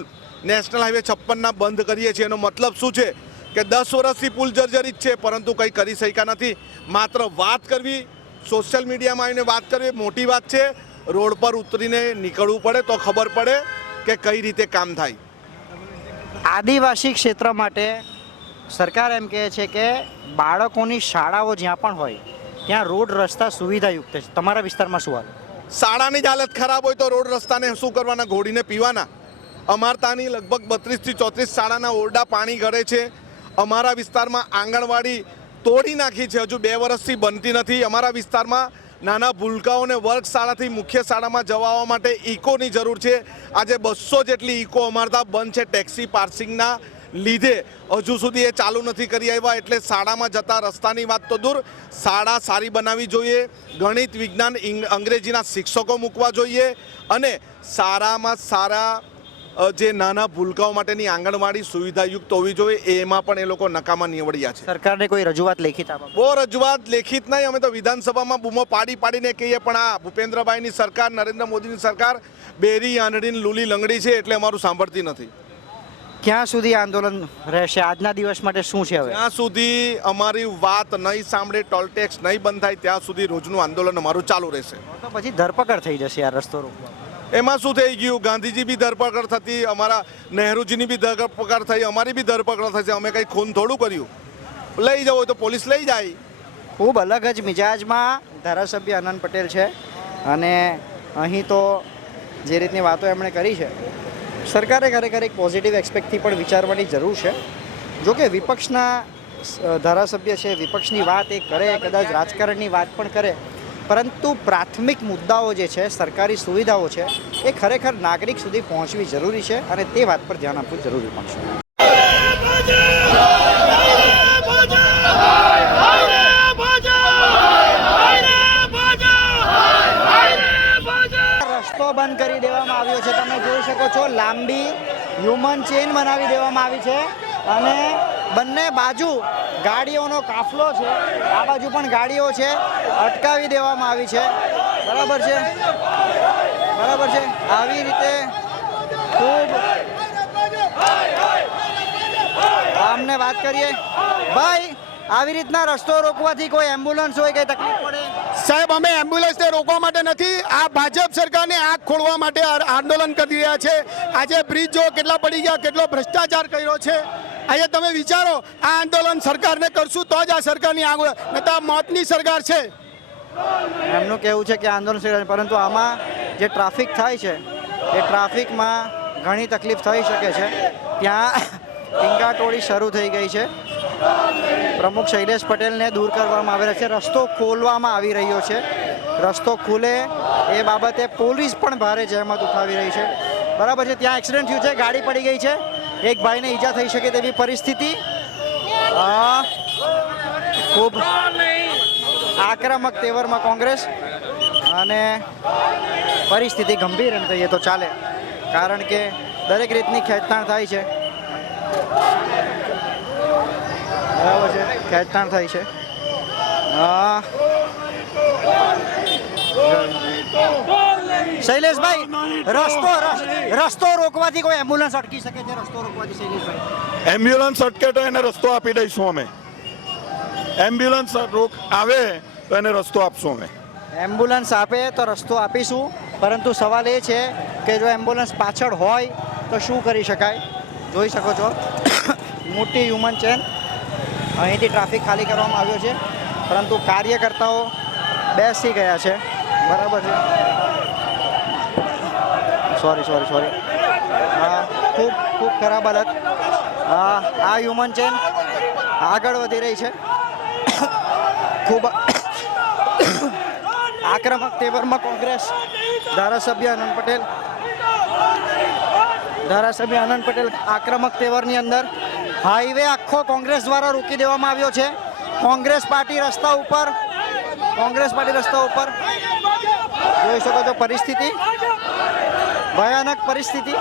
નેશનલ હાઈવે 56ના બંધ કરીએ છીએ. એનો મતલબ શું છે કે 10 વર્ષથી પુલ જર્જરિત છે પરંતુ કંઈ કરી શક્યા નથી. માત્ર વાત કરવી, સોશિયલ મીડિયામાં આવીને વાત કરવી મોટી વાત છે. રોડ પર ઉતરીને નીકળવું પડે તો ખબર પડે કે કઈ રીતે કામ થાય. આદિવાસી ક્ષેત્ર માટે સરકાર એમ કહે છે કે બાળકોની શાળાઓ જ્યાં પણ હોય ત્યાં રોડ રસ્તા સુવિધાયુક્ત છે. તમારા વિસ્તારમાં શું હાલ? શાળાની જ હાલત ખરાબ હોય તો રોડ રસ્તાને શું કરવાના? ઘોડીને પીવાના. અમાર તાની લગભગ 32 થી 34 શાળાના ઓરડા પાણી ગળે છે. અમારા વિસ્તારમાં આંગણવાડી તોડી નાખી છે, હજુ 2 વર્ષથી બનતી નથી. અમારા વિસ્તારમાં નાના ભૂલકાઓને વર્ગશાળાથી મુખ્ય શાળામાં જવા આવવા માટે ઇકોની જરૂર છે. આજે 200 જેટલી ઇકો અમારા બંધ છે ટેક્સી પાર્સિંગના લીધે. હજુ સુધી એ ચાલુ નથી કરી આવ્યા. એટલે શાળામાં જતા રસ્તાની વાત તો દૂર, શાળા સારી બનાવવી જોઈએ. ગણિત, વિજ્ઞાન, અંગ્રેજીના શિક્ષકો મૂકવા જોઈએ અને સારામાં સારા જે નાના ભૂલકાઓ માટેની આંગણવાડી સુવિધાયુક્ત હોવી જોઈએ. એમાં પણ એ લોકો નકામા નીવડ્યા છે. સરકારને કોઈ રજૂઆત લેખિત આપો? બહુ રજૂઆત લેખિત નહીં, અમે તો વિધાનસભામાં બૂમો પાડીને કહીએ, પણ આ ભૂપેન્દ્રભાઈની સરકાર, નરેન્દ્ર મોદીની સરકાર બેરી આંધળીને લૂલી લંગડી છે એટલે અમારું સાંભળતી નથી. ક્યાં સુધી આંદોલન રહેશે? આજના દિવસ માટે શું છે હવે? ત્યાં સુધી અમારી વાત નહીં સાંભળે, ટોલ ટેક્સ નહીં બંધ થાય ત્યાં સુધી રોજનું આંદોલન અમારું ચાલુ રહેશે. તો પછી ધરપકડ થઈ જશે આ રસ્તો રોકવા. એમાં શું થઈ ગયું? ગાંધીજી બી ધરપકડ થતી, અમારા નહેરુજીની બી ધરપકડ થઈ, અમારી બી ધરપકડ થશે. અમે કંઈ ખૂન થોડું કર્યું? લઈ જવું હોય તો પોલીસ લઈ જાય. ખૂબ અલગ જ મિજાજમાં ધારાસભ્ય આનંદ પટેલ છે અને અહીં તો જે રીતની વાતો એમણે કરી છે, સરકારે ખરેખર એક પોઝિટિવ એસ્પેક્ટથી પણ વિચારવાની જરૂર છે. જોકે વિપક્ષના ધારાસભ્ય છે, વિપક્ષની વાત એ કરે, કદાચ રાજકારણની વાત પણ કરે, પરંતુ પ્રાથમિક મુદ્દાઓ જે છે, સરકારી સુવિધાઓ છે, એ ખરેખર નાગરિક સુધી પહોંચવી જરૂરી છે અને તે વાત પર ધ્યાન આપવું જરૂરી પણ છે. રસ્તો બંધ કરી દેવામાં આવ્યો છે. તમે જોઈ શકો છો, લાંબી હ્યુમન ચેઇન બનાવી દેવામાં આવી છે અને બંને બાજુ ગાડીઓનો કાફલો છે. આ બાજુ પણ ગાડીઓ છે, અટકાવી દેવામાં આવી છે. બરાબર છે, બરાબર છે. આવી રીતે ખૂબ અમને વાત કરીએ ભાઈ, આવી રીતના રસ્તો રોકવાથી કોઈ એમ્બ્યુલન્સ હોય કઈ તકલીફ પડે? સાહેબ, અમે એમ્બ્યુલન્સને રોકવા માટે નથી, આ ભાજપ સરકારને આંખ ખોલવા માટે આંદોલન કરી રહ્યા છે. આજે બ્રિજ જો કેટલા પડી ગયા, કેટલો ભ્રષ્ટાચાર કર્યો છે. આજે તમે વિચારો, આ આંદોલન સરકારને કરશું તો જ આ સરકારની આગળ, નતા મોતની સરકાર છે. એમનું કહેવું છે કે આંદોલન, પરંતુ આમાં જે ટ્રાફિક થાય છે એ ટ્રાફિકમાં ઘણી તકલીફ થઈ શકે છે. ત્યાં ટીંગાટોળી શરૂ થઈ ગઈ છે. પ્રમુખ શૈલેષ પટેલને દૂર કરવામાં આવેલા છે. રસ્તો ખોલવામાં આવી રહ્યો છે. રસ્તો ખુલે એ બાબતે પોલીસ પણ ભારે જહેમત ઉઠાવી રહી છે. બરાબર છે. ત્યાં એક્સિડન્ટ થયું છે, ગાડી પડી ગઈ છે, એક ભાઈને ઈજા થઈ શકે તેવી પરિસ્થિતિ. ખૂબ આક્રમક તેવરમાં કોંગ્રેસ અને પરિસ્થિતિ ગંભીર એમ કહીએ તો ચાલે, કારણ કે દરેક રીતની ખેંચતાણ થાય છે. બરાબર છે, ખેંચતાણ થાય છે. શૈલેષભાઈ, રસ્તો રોકવાથી કોઈ એમ્બ્યુલન્સ અટકી શકે છે? રસ્તો રોકવાથી શૈલેષભાઈ એમ્બ્યુલન્સ અટકે તો એને રસ્તો આપી દઈશું અમે. એમ્બ્યુલન્સ આવે તો એને રસ્તો આપશું અમે. એમ્બ્યુલન્સ આપે તો રસ્તો આપીશું, પરંતુ સવાલ એ છે કે જો એમ્બ્યુલન્સ પાછળ હોય તો શું કરી શકાય? જોઈ શકો છો મોટી હ્યુમન ચેન. અહીંથી ટ્રાફિક ખાલી કરવામાં આવ્યો છે, પરંતુ કાર્યકર્તાઓ બેસી ગયા છે. બરાબર છે. સોરી. ખૂબ ખૂબ ખરાબ હાલત. આ હ્યુમન ચેન આગળ વધી રહી છે. ખૂબ આક્રમક તેવરમાં કોંગ્રેસ. ધારાસભ્ય આનંદ પટેલ આક્રમક તેવરની અંદર. હાઈવે આખો કોંગ્રેસ દ્વારા રોકી દેવામાં આવ્યો છે. કોંગ્રેસ પાર્ટી રસ્તા ઉપર. જોઈ શકો છો પરિસ્થિતિ, ભયાનક પરિસ્થિતિ.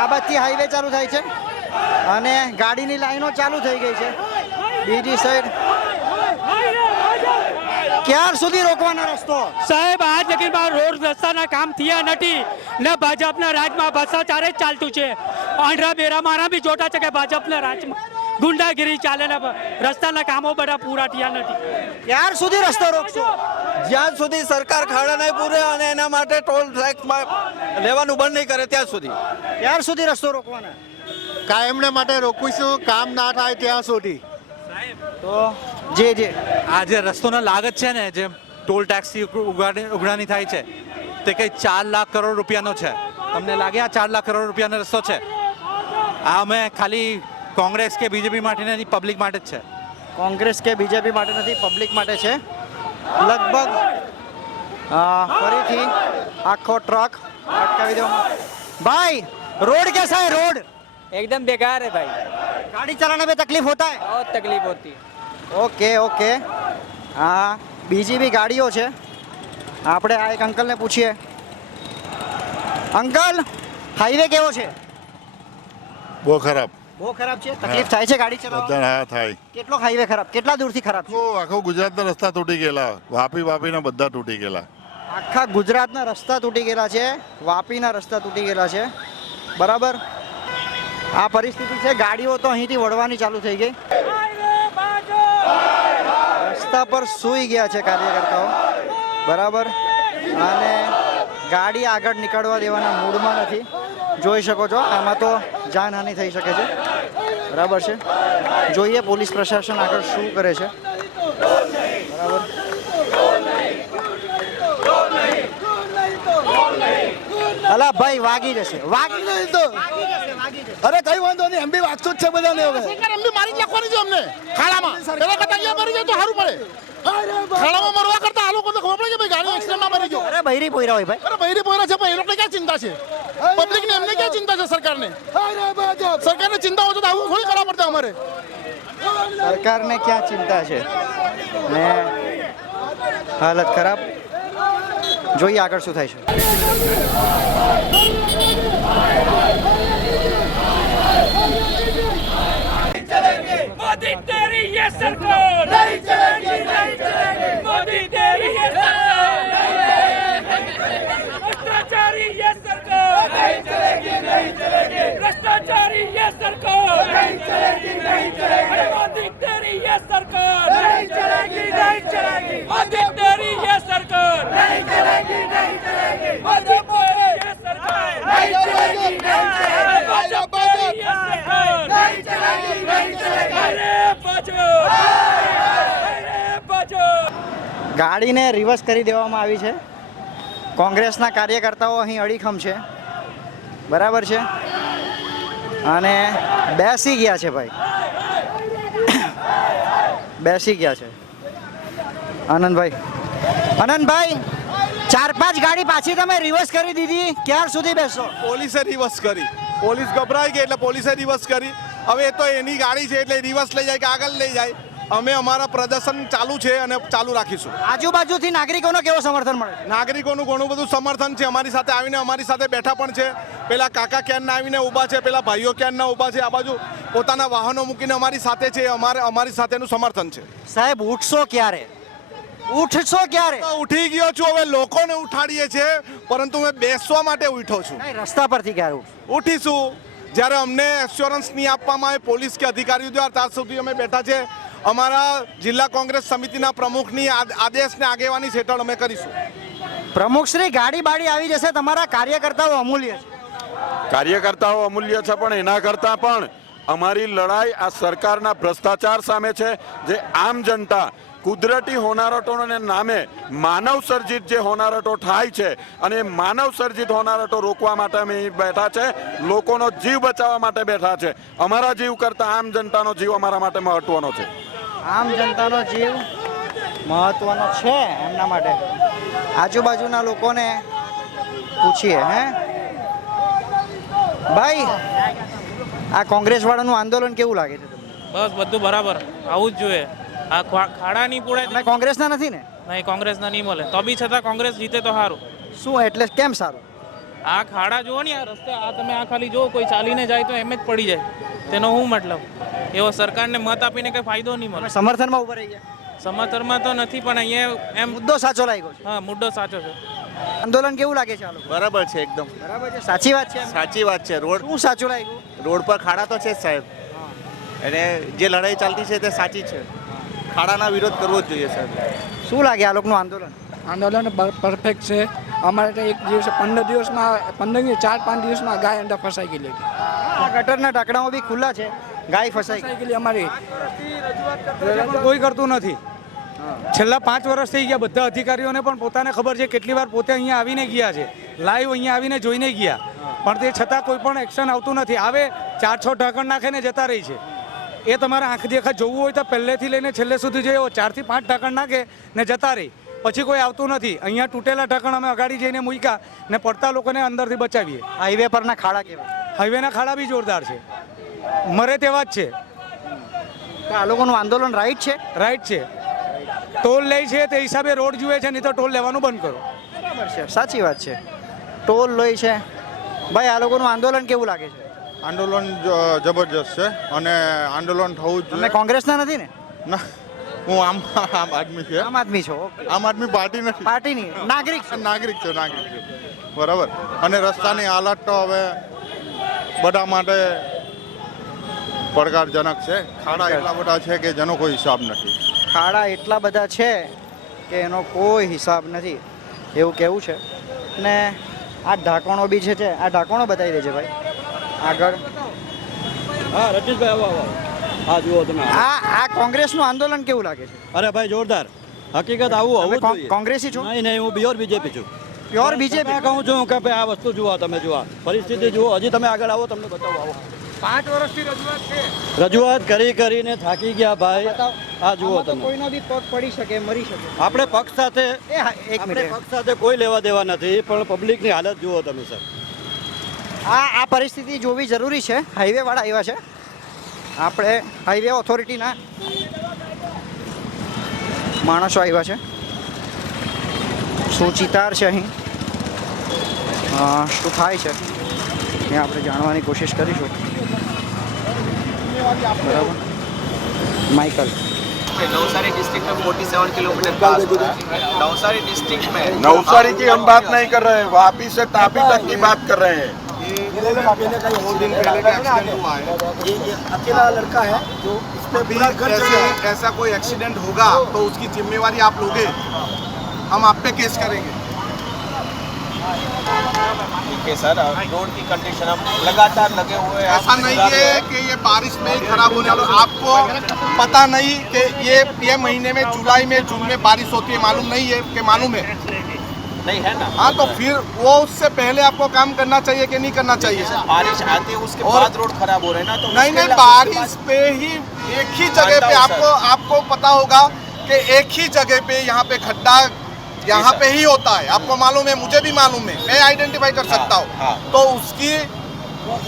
આ બાજુથી હાઈવે ચાલુ થાય છે અને ગાડીની લાઈનો ચાલુ થઈ ગઈ છે. બીજી સાઈડ ક્યાર સુધી રોકવાનો રસ્તો? સાહેબ, આજ લગીમાં રોડ રસ્તાના કામ થયા નથી ને ભાજપના રાજમાં ભ્રષ્ટાચાર જ ચાલતું છે. આંધ્રા બેરા મારા બી જોતા છે કે ભાજપના રાજમાં ગુંડાગીરી ચાલે ને રસ્તાના કામો બધા પૂરા થયા નથી. ક્યાર સુધી રસ્તો રોકશો? જ્યાં સુધી સરકાર ખાડા નહીં પૂરે અને એના માટે ટોલ ટેક્સ લેવાનું બંધ નહીં કરે ત્યાં સુધી. ક્યાર સુધી રસ્તો રોકવાના? કાયમને માટે રોકીશું, કામ ના થાય ત્યાં સુધી. તો જે આ જે રસ્તોનો લાગત છે ને, જે ટોલ ટેક્સથી ઉઘરાણી થાય છે, તે કંઈ 4 લાખ કરોડ રૂપિયાનો છે. તમને લાગે આ 4 લાખ કરોડ રૂપિયાનો રસ્તો છે? આ અમે ખાલી કોંગ્રેસ કે બીજેપી માટે નથી, પબ્લિક માટે જ છે. કોંગ્રેસ કે બીજેપી માટે નથી, પબ્લિક માટે છે. લગભગ ફરીથી આખો ટ્રક અટકાવી દો. ભાઈ, रोड कैसा है? रोड एकदम बेकार है भाई, गाड़ी चलाने में तकलीफ होता है? बहुत तकलीफ होती है. ઓકે. હા, બીજી બી ગાડીઓ છે. આપણે આ એક અંકલને પૂછીએ. અંકલ, હાઈવે કેવો છે? બહુ ખરાબ. બહુ ખરાબ છે. તકલીફ થાય છે ગાડી ચલાવવામાં? હા થાય. કેટલો હાઈવે ખરાબ? કેટલા દૂરથી ખરાબ છે? આખો ગુજરાતના રસ્તા તૂટી ગયેલા. વાપીના બધા તૂટી ગયેલા. આખા ગુજરાતના રસ્તા તૂટી ગયેલા છે. વાપીના રસ્તા તૂટી ગયેલા છે. બરાબર. આ પરિસ્થિતિ છે. ગાડીઓ તો અહીંથી વળવાની ચાલુ થઈ ગઈ. રસ્તા પર સૂઈ ગયા છે કાર્યકર્તાઓ. બરાબર. અને ગાડી આગળ નીકળવા દેવાના મૂડમાં નથી. જોઈ શકો છો, આમાં તો જાનહાનિ થઈ શકે છે. બરાબર છે. જોઈએ પોલીસ પ્રશાસન આગળ શું કરે છે. બરાબર. અલા ભાઈ, વાગી જશે. વાગી નહીં તો અરે કઈ વાંધો નહીં, એમ બી વાગતું જ છે બધાને. હવે એમ બી મારી જ નાખવાની છે અમને ખાડામાં. પેલા કરતા અહીંયા મરી જાય તો સારું પડે. ખાડામાં મરવા કરતા આ લોકો તો ખબર પડે કે ભાઈ ગાડી એક્સિડન્ટમાં મરી ગયો. અરે બૈરી પોયરા હોય ભાઈ. અરે બૈરી પોયરા છે, પણ એ લોકોને ક્યાં ચિંતા છે? પબ્લિકને એમને ક્યાં ચિંતા છે? સરકારને ચિંતા હોય તો આવું થોડી કરવા પડતા અમારે. સરકારને ક્યાં ચિંતા છે ને? હાલત ખરાબ. જોઈએ આગળ શું થાય છે. मोदी तेरी ये सरकार नहीं चलेगी, नहीं चलेगी. मोदी तेरी ये सरकार भ्रष्टाचारी ये सरकार नहीं चलेगी, नहीं चलेगी. भ्रष्टाचारी ये सरकार नहीं चलेगी, नहीं चलेगी. मोदी तेरी ये सरकार नहीं चलेगी, नहीं चलेगी. मोदी तेरी ये सरकार नहीं चलेगी, नहीं चलेगी. मोदी तेरी ये सरकार नहीं चलेगी, नहीं चलेगी. भाजपा की ये सरकार नहीं चलेगी, नहीं चलेगी. ગાડીને રિવર્સ કરી દેવામાં આવી છે. કોંગ્રેસના કાર્યકર્તાઓ અહીં અડીખમ છે. બરાબર છે. અને બેસી ગયા છે ભાઈ, બેસી ગયા છે આનંદભાઈ. આનંદભાઈ, 4-5 ગાડી પાછી તમે રિવર્સ કરી દીધી, ક્યાર સુધી બેસશો? પોલીસે રિવર્સ કરી, પોલીસ ગભરાઈ ગઈ એટલે પોલીસે રિવર્સ કરી. હવે એ તો એની ગાડી છે એટલે રિવર્સ લઈ જાય કે આગળ લઈ જાય. અમે અમારા પ્રદર્શન ચાલુ છે અને ચાલુ રાખીશું. આજુબાજુથી નાગરિકોનો કેવો સમર્થન મળે? નાગરિકોનું ઘણું બધું સમર્થન છે. અમારી સાથે આવીને અમારી સાથે બેઠા પણ છે. પેલા કાકા ક્યારના આવીને ઊભા છે, પેલા ભાઈઓ ક્યારના ઊભા છે. આ બાજુ પોતાના વાહનો મૂકીને અમારી સાથે છે. અમારી સાથેનું સમર્થન છે. સાહેબ ઉઠશો ક્યારે? ઉઠશો ક્યારે? ઉઠી ગયો છું, હવે લોકોને ઉઠાડીએ છીએ, પરંતુ મેં બેસવા માટે ઉઠ્યો છું. નહીં, રસ્તા પરથી ક્યારે ઉઠીશું જ્યારે અમને એશ્યોરન્સ નહીં આપવામાં આવે પોલીસ કે અધિકારીઓ દ્વારા, ત્યાં સુધી અમે બેઠા છે. અમારા જિલ્લા કોંગ્રેસ સમિતિના પ્રમુખની આદેશને આગેવાની હેઠળ અમે કરીશું. પ્રમુખશ્રી, ગાડી બાડી આવી જશે, તમારા કાર્યકર્તાઓ અમૂલ્ય છે. કાર્યકર્તાઓ અમૂલ્ય છે, પણ એના કરતાં પણ અમારી લડાઈ આ સરકારના ભ્રષ્ટાચાર સામે છે. જે આમ જનતા કુદરતી હોનારતોના નામે માનવ સર્જિત જે હોનારતો થાય છે અને માનવ સર્જિત હોનારતો રોકવા માટે અમે અહીં બેઠા છે. લોકોનો જીવ બચાવવા માટે બેઠા છે. અમારા જીવ કરતાં આમ જનતાનો જીવ અમારા માટે મહત્વનો છે. આમ જનતાનો જીવ મહત્વનો છે એમના માટે. આજુબાજુના લોકોને પૂછીએ. હે ભાઈ, આ કોંગ્રેસ વાળાનું આંદોલન કેવું લાગે છે તમને? બસ બધું બરાબર, આવું જ જોઈએ. આ ખાડા નહીં પૂરાય. તમે કોંગ્રેસના નથી ને? નહીં, કોંગ્રેસના નહીં મળે. તો બી છતાં કોંગ્રેસ જીતે તો સારું. શું એટલે કેમ સારું? આ ખાડા જુઓ ને, આ રસ્તે આ તમે આ ખાલી જુઓ, કોઈ ચાલીને જાય તો એમ જ પડી જાય. તેનો શું મતલબ? એવો સરકારને મત આપીને કંઈ ફાયદો નહીં મળે. સમર્થનમાં ઉભા રહી ગયા? સમર્થનમાં તો નથી, પણ અહીંયા એમ મુદ્દો સાચો લાગ્યો છે. હા, મુદ્દો સાચો છે. આંદોલન કેવું લાગે છે આ લોકો? બરાબર છે, એકદમ બરાબર છે, સાચી વાત છે. સાચી વાત છે. રોડ શું સાચું લાગ્યું? રોડ પર ખાડા તો છે જ સાહેબ, અને જે લડાઈ ચાલતી છે તે સાચી છે. ખાડાના વિરોધ કરવો જ જોઈએ સાહેબ. શું લાગે આ લોકોનું આંદોલન? આંદોલન પરફેક્ટ છે. અમારે તો એક દિવસે 15 દિવસમાં 4-5 દિવસમાં ગાય અંદર ફસાઈ ગયેલી હતી. આ ગટરના ઢાંકણાઓ બી ખુલ્લા છે, ગાય ફસાઈ ગયેલી અમારી. કોઈ કરતું નથી. છેલ્લા 5 વર્ષ થઈ ગયા. બધા અધિકારીઓને પણ પોતાને ખબર છે, કેટલી વાર પોતે અહીંયા આવીને ગયા છે, લાઈવ અહીંયા આવીને જોઈને ગયા, પણ તે છતાં કોઈ પણ એક્શન આવતું નથી. આવે 4-6 ઢાંકણ નાખે ને જતા રહી છે. એ તમારા આંખ દેખા જોવું હોય તો પહેલેથી લઈને છેલ્લે સુધી જોઈએ. 4 થી 5 ઢાંકણ નાખે ને જતા રહી, પછી કોઈ આવતું નથી. અહીંયા તૂટેલા ઢાંકણ અમે અગાડી જઈને મૂક્યા ને પડતા લોકોને અંદરથી બચાવીએ. હાઈવે પરના ખાડા કેવા? હાઈવેના ખાડા બી જોરદાર છે, મરે તેવા જ છે. તો આ લોકોનું આંદોલન રાઈટ છે? રાઈટ છે. ટોલ લે છે તે હિસાબે રોડ જુએ છે, નહીં તો ટોલ લેવાનું બંધ કરો. બરાબર છે, સાચી વાત છે. ટોલ લે છે. ભાઈ, આ લોકોનું આંદોલન કેવું લાગે છે? આંદોલન જબરજસ્ત છે અને આંદોલન થવું જ તમે જોઈએ. કોંગ્રેસના નથી ને? ના, હું આમ આદમી છે. આમ આદમી છો? આમ આદમી પાર્ટી નથી, પાર્ટીની નાગરિક છો? નાગરિક છે. બરાબર. અને રસ્તાની હાલત તો હવે બધા માટે પડકારજનક છે. ખાડા એટલા બધા છે કે જેનો કોઈ હિસાબ નથી. ખાડા એટલા બધા છે કે એનો કોઈ હિસાબ નથી, એવું કેવું છે. ને આ ઢાંકણો બી છે. આ ઢાંકણો બતાવી દેજે ભાઈ આગળ. હા, રજનીશભાઈ આવો. હા, જુઓ તમે. આ કોંગ્રેસનું આંદોલન કેવું લાગે છે? અરે ભાઈ, જોરદાર. હકીકત આવું તમે કોંગ્રેસી છો? નહીં, હું પ્યોર બીજેપી છું. Pure BJP? કહું છું કે ભાઈ આ વસ્તુ જુઓ, તમે જુઓ પરિસ્થિતિ જુઓ. હજી તમે આગળ આવો, તમને બતાવો. આવો. 5 વર્ષથી રજૂઆત છે. રજૂઆત કરીને થાકી ગયા ભાઈ. આ જુઓ તમે. કોઈનો બી પગ પડી શકે, મરી શકે. આપણે પક્ષ સાથે એક મિનિટ. પક્ષ સાથે કોઈ લેવા દેવા નથી, પણ પબ્લિકની હાલત જુઓ તમે સર. આ પરિસ્થિતિ જોવી જરૂરી છે. હાઈવે વાળા આવ્યા છે, આપણે હાઈવે ઓથોરિટીના માણસો આવ્યા છે. શું ચિતાર છે અહીં, શું થાય છે એ આપણે જાણવાની કોશિશ કરીશું. બરાબર. माइकल नवसारी डिस्ट्रिक्ट में 47 किलोमीटर का नवसारी डिस्ट्रिक्ट में नवसारी की हम बात नहीं कर रहे हैं, वापी से तापी तक की बात कर रहे हैं. ये अकेला लड़का है जो अभी ऐसा कोई एक्सीडेंट होगा तो उसकी जिम्मेवारी आप लोगे, हम आप पे केस करेंगे. ठीक है सर, रोड की कंडीशन हम लगातार लगे हुए हैं. ऐसा नहीं है कि ये बारिश में ही खराब होने वाला. आपको पता नहीं कि ये महीने में जुलाई में जून में बारिश होती है, मालूम नहीं है कि मालूम है. नहीं है ना। हाँ, तो फिर वो उससे पहले आपको काम करना चाहिए कि नहीं करना चाहिए? बारिश आती है उसके और- बाद रोड खराब हो रहे हैं ना, तो नहीं मुश्किल नहीं, है, बारिश उसके पे ही एक ही जगह पे मानता हूँ, आपको पता होगा कि एक ही जगह पे यहाँ पे खड्डा यहाँ पे ही होता है। आपको मालूम है, मुझे भी मालूम है, मैं आइडेंटिफाई कर सकता हाँ। हूँ। तो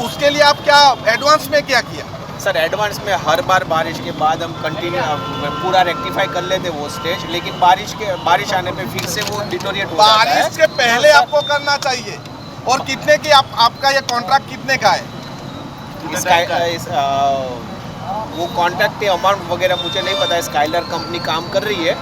उसके लिए आप क्या एडवांस में क्या किया? सर एडवांस में हर बार बारिश के बाद हम कंटिन्यू पूरा रेक्टिफाई कर लेते वो स्टेज, लेकिन बारिश आने पे फिर से वो डिटोरिएट हो जाता है। बारिश के पहले आपको करना चाहिए। और कितने की आपका ये कॉन्ट्रैक्ट कितने का है? वो कॉन्ट्रैक्ट के अमाउंट वगैरह मुझे नहीं पता है, स्काइलर कंपनी काम कर रही है।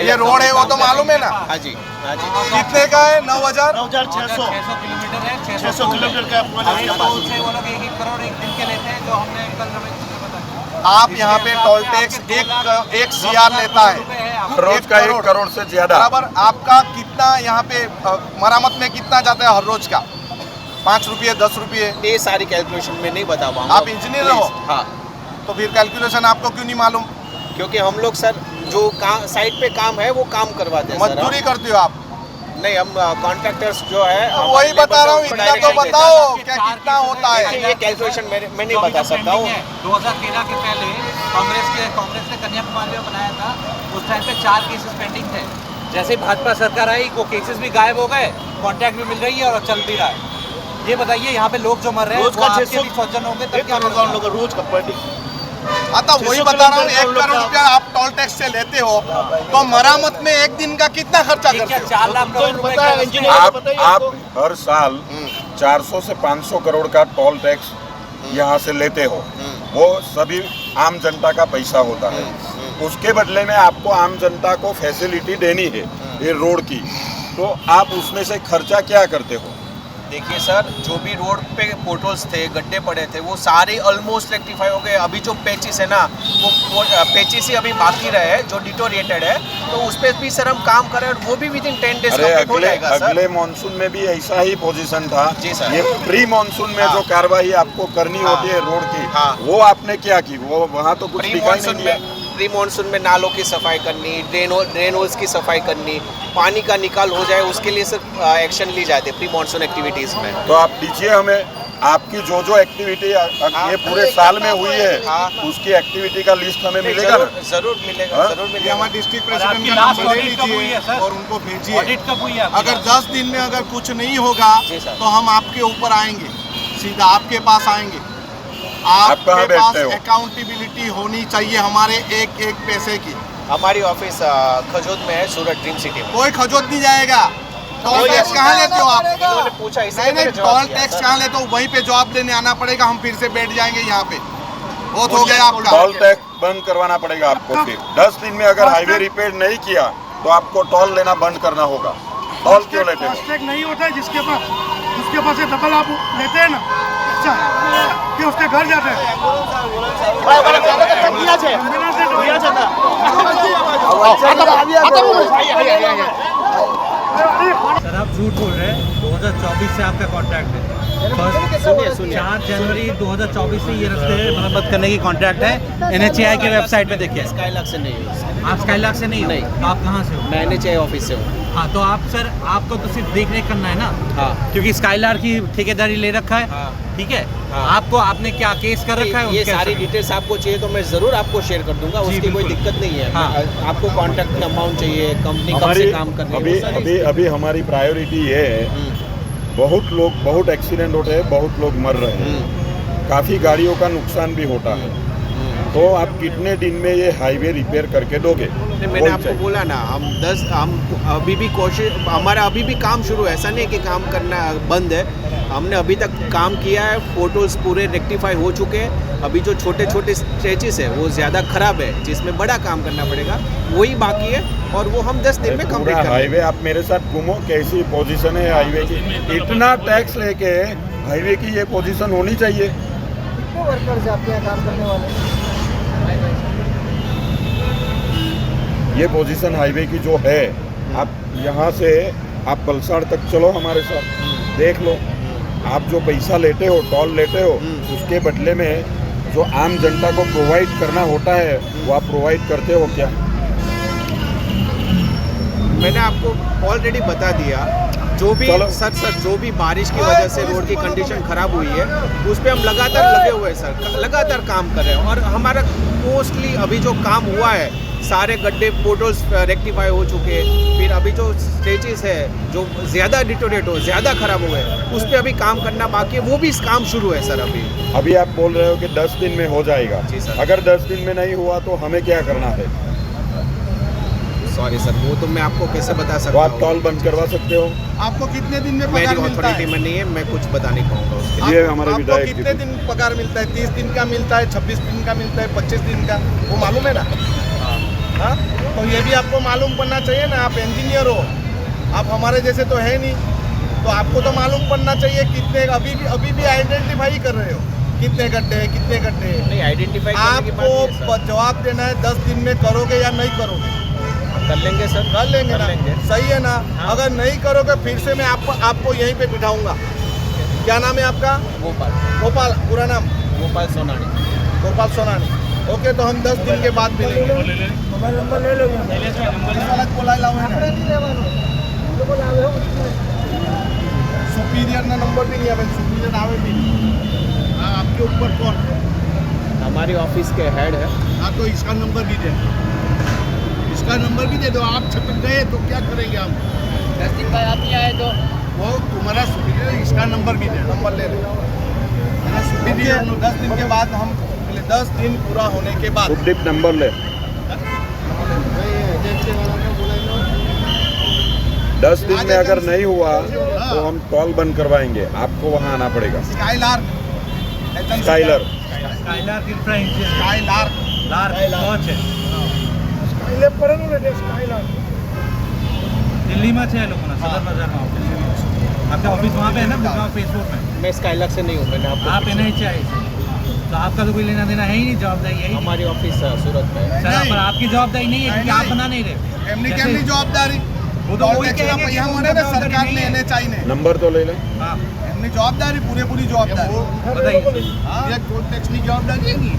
ये रोड है वो तो मालूम है ना? हाँ जी, हाँ जी। कितने का है? 9,000 600 किलोमीटर है, 600 किलोमीटर का वो लोग 1 करोड़ एक दिन के लेते हैं, जो हमने कल रमेश जी ने बताया। आप यहाँ पे टोल टैक्स एक CR लेता है रोज का 1 करोड़ से ज्यादा। बराबर। आपका कितना यहाँ पे मरामत में कितना जाता है हर रोज का? 5 रुपये, 10 रुपये? ये सारी कैलकुलेशन में नहीं बता पाऊंगा। आप इंजीनियर हो? हाँ। तो फिर कैलकुलेशन आपको क्यों नहीं मालूम? क्योंकि हम लोग सर जो साइट पे काम है वो काम करवाते हैं। मजदूरी करते हो आप? नहीं, हम कॉन्ट्रैक्टर्स जो है वही बता रहा हूँ, इतना तो बताओ क्या कितना होता है? ये कैलकुलेशन मैं नहीं बता सकता हूँ। 2013 के पहले कांग्रेस ने कन्याकुमारी में बनाया था, उस टाइम पे 4 केसेस पेंडिंग थे। जैसे ही भाजपा सरकार आई, वो केसेस भी गायब हो गए, कॉन्ट्रैक्ट भी मिल रही है और चल भी रहा है। ये बताइए, यहाँ पे लोग जो मर रहे हैं वो आपके भी सौजन होंगे, तब क्या होगा? रोज का तो वही बता रहा हूँ, 1 करोड़ रुपया आप टोल टैक्स से लेते हो, तो मरामत में एक दिन का कितना खर्चा करते हो? 4 लाख करोड़ रुपए का आप हर साल 400 से 500 करोड़ का टोल टैक्स यहाँ से लेते हो। वो सभी आम जनता का पैसा होता है। उसके बदले में आपको आम जनता को फैसिलिटी देनी है ये रोड की, तो आप उसमें से खर्चा क्या करते हो? देखिए सर, जो भी रोड पे पोटोल्स थे, गड्ढे पड़े थे, वो सारे ऑलमोस्ट रेक्टिफाई हो गए। अभी जो पेचिस है ना, वो पेचिस ही अभी बाकी रहे जो डिटोरिएटेड है, तो उस पर भी सर हम काम कर रहे हैं, और वो भी विदिन 10 डेज कंप्लीट हो जाएगा सर। अगले मानसून में भी ऐसा ही पोजीशन था। जी सर। ये प्री मानसून में जो कार्रवाई आपको करनी होती है रोड की, वो आपने क्या की? वो वहाँ तो कुछ दिखाई नहीं दिया। प्री मानसून में नालों की सफाई करनी, ड्रेन होल्स की सफाई करनी, पानी का निकाल हो जाए, उसके लिए सर एक्शन ली जाती है प्री मानसून एक्टिविटीज में। तो आप दीजिए हमें आपकी जो एक्टिविटी ये पूरे साल में हुई है, उसकी एक्टिविटी का लिस्ट हमें मिलेगा ना? जरूर मिलेगा, जरूर मिलेगा। हमारे डिस्ट्रिक्ट प्रेसिडेंट का नंबर ले लीजिए और उनको भेजिए। ऑडिट कब हुई है? अगर 10 दिन में अगर कुछ नहीं होगा तो हम आपके ऊपर आएंगे, सीधा आपके पास आएंगे। आप कहाँ आपके पास बैठते हो? अकाउंटेबिलिटी होनी चाहिए हमारे एक एक पैसे की। हमारी ऑफिस खजोद में है, सूरत ड्रीम सिटी में। कोई खजोद नहीं जाएगा। टोल टैक्स कहाँ लेते हो आप? इन्होंने पूछा, इसलिए नहीं, मैंने जवाब टोल दिया, टैक्स सर। कहाँ लेते हो? वहीं पे जवाब लेने आना पड़ेगा। हम फिर से बैठ जाएंगे यहाँ पे। बहुत हो गया आपका। टोल टैक्स बंद करवाना पड़ेगा आपको। फिर 10 दिन में अगर हाईवे रिपेयर नहीं किया तो आपको टोल लेना बंद करना होगा। टोल क्यों लेते हो? फास्टैग नहीं होता है जिसके पास ये डबल आप लेते हैं ना, अच्छा कि उसके घर जाते हैं। सर आप झूठ बोल रहे हैं, 2024 से आपका कॉन्ट्रैक्ट है। 4 जनवरी 2024 से ये रास्ते मरम्मत करने की कॉन्ट्रैक्ट है। NHAI के वेबसाइट पे देखिए। स्काईलार्क से नहीं हो। आप स्काईलार्क से नहीं हो? नहीं। तो आप कहाँ से हो? मैं NHAI ऑफिस से हूँ। हाँ, तो आप सर आपको तो सिर्फ देख रेख करना है ना, हाँ। क्योंकि स्काईलार्क की ठेकेदारी ले रखा है। हाँ। ठीक है। हाँ। आपको आपने क्या केस कर रखा है? ये उनके सारी साथ? डिटेल्स आपको चाहिए तो मैं ज़रूर आपको शेयर कर दूंगा, जी, उसकी कोई बिल्कुल। दिक्कत नहीं है। हाँ। आपको कॉन्ट्रैक्ट अमाउंट चाहिए, कंपनी कब हमारी से काम कर रही है, अभी हमारी प्रायोरिटी ये है, बहुत एक्सीडेंट होते हैं, बहुत लोग मर रहे हैं, काफ़ी गाड़ियों का नुकसान भी होता है। तो आप कितने दिन में ये हाईवे रिपेयर करके दोगे? मैंने आपको बोला ना, हम अभी भी कोशिश, हमारा अभी भी काम शुरू है, ऐसा नहीं कि काम करना बंद है। हमने अभी तक काम किया है, पोर्टल्स पूरे रेक्टिफाई हो चुके हैं। अभी जो छोटे छोटे स्ट्रेचेस है वो ज़्यादा खराब है, जिसमें बड़ा काम करना पड़ेगा, वही बाकी है, और वो हम 10 दिन में कंप्लीट करेंगे। हाईवे आप मेरे साथ घूमो, कैसी पोजीशन है हाईवे की? इतना टैक्स लेके हाईवे की ये पोजीशन होनी चाहिए। कितने वर्कर्स आपके यहाँ काम करने वाले? ये पोजीशन हाईवे की जो है, आप यहाँ से आप बलसाड़ तक चलो हमारे साथ, देख लो। आप जो पैसा लेते हो, टोल लेते हो, उसके बदले में जो आम जनता को प्रोवाइड करना होता है वो आप प्रोवाइड करते हो क्या? मैंने आपको ऑलरेडी बता दिया, जो भी सर जो भी बारिश की वजह से रोड की कंडीशन खराब हुई है उस पर हम लगातार लगे हुए हैं सर, लगातार काम कर रहे हैं। और हमारा मोस्टली अभी जो काम हुआ है, सारे गड्ढे पोर्टल्स रेक्टिफाई हो चुके हैं। फिर अभी जो स्टेजेस है जो ज़्यादा डिटोरेट हो, ज़्यादा खराब हुए हैं, उस पर अभी काम करना बाकी है, वो भी काम शुरू है सर। अभी आप बोल रहे हो कि 10 दिन में हो जाएगा। जी सर। अगर 10 दिन में नहीं हुआ तो हमें क्या करना है? सॉरी सर, वो तो मैं आपको कैसे बता तो सकता आप हूँ, टॉल बंद करवा सकते हो। आपको कितने दिन में मेरी पगार मिलता अथॉरिटी है? में नहीं है, मैं कुछ बता नहीं पाऊंगा उसके लिए। ये हमारे आपको विधायक कितने जी। दिन पगार मिलता है? 30 दिन का मिलता है, 26 दिन का मिलता है, 25 दिन का, वो मालूम है ना? हाँ, तो ये भी आपको मालूम पड़ना चाहिए ना। आप इंजीनियर हो, आप हमारे जैसे तो है नहीं, तो आपको तो मालूम पड़ना चाहिए कितने। अभी भी आइडेंटिफाई कर रहे हो कितने गड्ढे हैं, कितने गड्ढे हैं। नहीं, आइडेंटिफाई करने की बात नहीं है आपको सर। जवाब देना है 10 दिन में करोगे या नहीं करोगे। कर लेंगे सर, कर लेंगे ना, सही है ना? हाँ। अगर नहीं करोगे फिर से मैं आपको यहीं पे बिठाऊंगा। क्या नाम है आपका? गोपाल, पूरा नाम? गोपाल सोनानी। गोपाल सोनानी। ओके, तो हम 10 दिन के बाद मिलेंगे। मोबाइल नंबर ले लो। सुपीरियर ना नंबर भी नहीं है, सुपीरियर आवे भी नहीं। हाँ, आपके ऊपर कौन है? हमारी ऑफिस के हेड है। हाँ, तो इसका नंबर भी दे, इसका नंबर भी दे दो। आप छटक गए तो क्या करेंगे हम? 10 दिन बाद आप नहीं आए तो वो तुम्हारा सुपीरियर, इसका नंबर भी दे, नंबर ले लो। सुपीरियर 10 दिन के बाद हम 10 दिन पूरा होने के बाद सुखदीप नंबर ले। 10 दिन में अगर नहीं हुआ तो हम टॉल बंद करवाएंगे, आपको वहाँ आना पड़ेगा। स्काईलार्क स्काइलर દિલ્હીમાં છે એ લોકોના સદર બજારમાં ઓફિસ આપકા ઓફિસ वहाँ पे है ना गुड़गांव फेस रोड में मैं स्काईलर से नहीं हूँ, मैंने आपको आप एन एच आई से तो आपका तो कोई लेना देना है ही नहीं, जवाबदारी है ही नहीं। हमारी ऑफिस सूरत में है। सर पर आपकी जवाबदारी नहीं है क्योंकि आप बना नहीं रहे। એમની કેમની જવાબદારી? वो तो वही टैक्सના कहेंगे कि પૈસા મળે ને સરકારને, NHI ને। नंबर तो ले लें। हाँ એમની જવાબદારી, પૂરેપૂરી જવાબદારી। बताइए હા, એ ટોલ ટેક્સની જવાબદારી છે ની।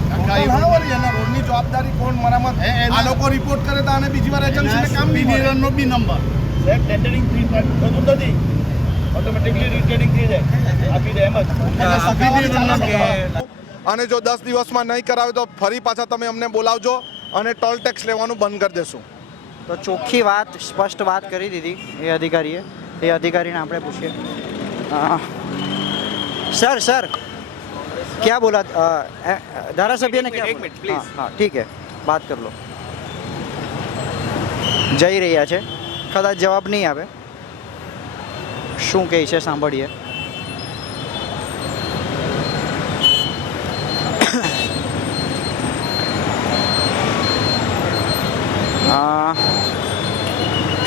હા, વળી એના રોડની જવાબદારી કોણ મરામત? આ લોકો રિપોર્ટ કરે તો આને બીજી વાર એજન્સીને કામ નહીં મળે। નો બી નંબર ટેન્ડરિંગ ફી બધું નથી, ઓટોમેટિકલી રિટેનિંગ થઈ જાય। આપી દે એમ જ। અને જો 10 દિવસમાં નહીં કરાવે તો ફરી પાછા તમે અમને બોલાવજો અને ટોલ ટેક્સ લેવાનું બંધ કરી દેશું। તો ચોખ્ખી વાત, સ્પષ્ટ વાત કરી દીધી એ અધિકારીએ। એ અધિકારીને આપણે પૂછીએ। સર સર क्या बोला धारासभ्य ने? क्या एक मिनट प्लीज। हाँ ठीक है, बात कर लो। જઈ રહ્યા છે, કદાચ જવાબ નહીં આવે। શું કહે છે સાંભળીએ।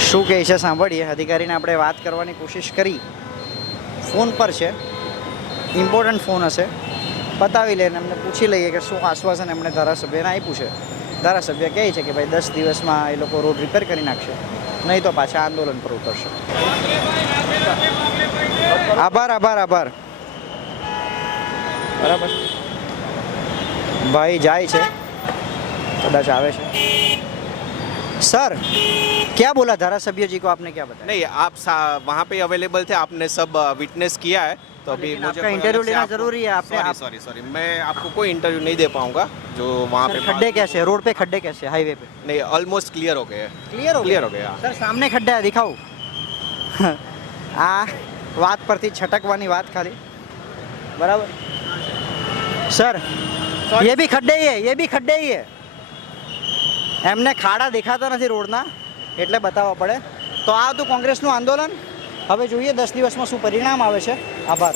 શું કહે છે સાંભળીએ। અધિકારીને આપણે વાત કરવાની કોશિશ કરી, ફોન પર છે, ઇમ્પોર્ટન્ટ ફોન હશે, બતાવી લઈને એમને પૂછી લઈએ કે શું આશ્વાસન એમણે ધારાસભ્યને આપ્યું છે। ધારાસભ્ય કહે છે કે ભાઈ 10 દિવસમાં એ લોકો રોડ રિપેર કરી નાખશે, નહીં તો પાછા આંદોલન પર ઉતરશે। આભાર આભાર આભાર। બરાબર, ભાઈ જાય છે, કદાચ આવે છે। सर क्या बोला धारासभ्य जी को, आपने क्या बताया? नहीं, आप वहाँ पे अवेलेबल थे, आपने सब विटनेस किया है, तो अभी मुझे आपका इंटरव्यू लेना जरूरी है। आपने सॉरी, मैं आपको कोई इंटरव्यू नहीं दे पाऊंगा। जो वहाँ पे खड्डे कैसे, रोड पे खड्डे कैसे, हाईवे पे? नहीं, ऑलमोस्ट क्लियर हो गए हैं। क्लियर हो गया। सर सामने खड्डा है, दिखाओ। આ વાત પરથી છટકવાની વાત ખાલી, બરાબર સર? ये भी खड्डे ही है, ये भी खड्डे ही है। એમને ખાડા દેખાતા નથી રોડના, એટલે બતાવવા પડે। તો આ હતું કોંગ્રેસનું આંદોલન। હવે જોઈએ 10 દિવસમાં શું પરિણામ આવે છે। આભાર।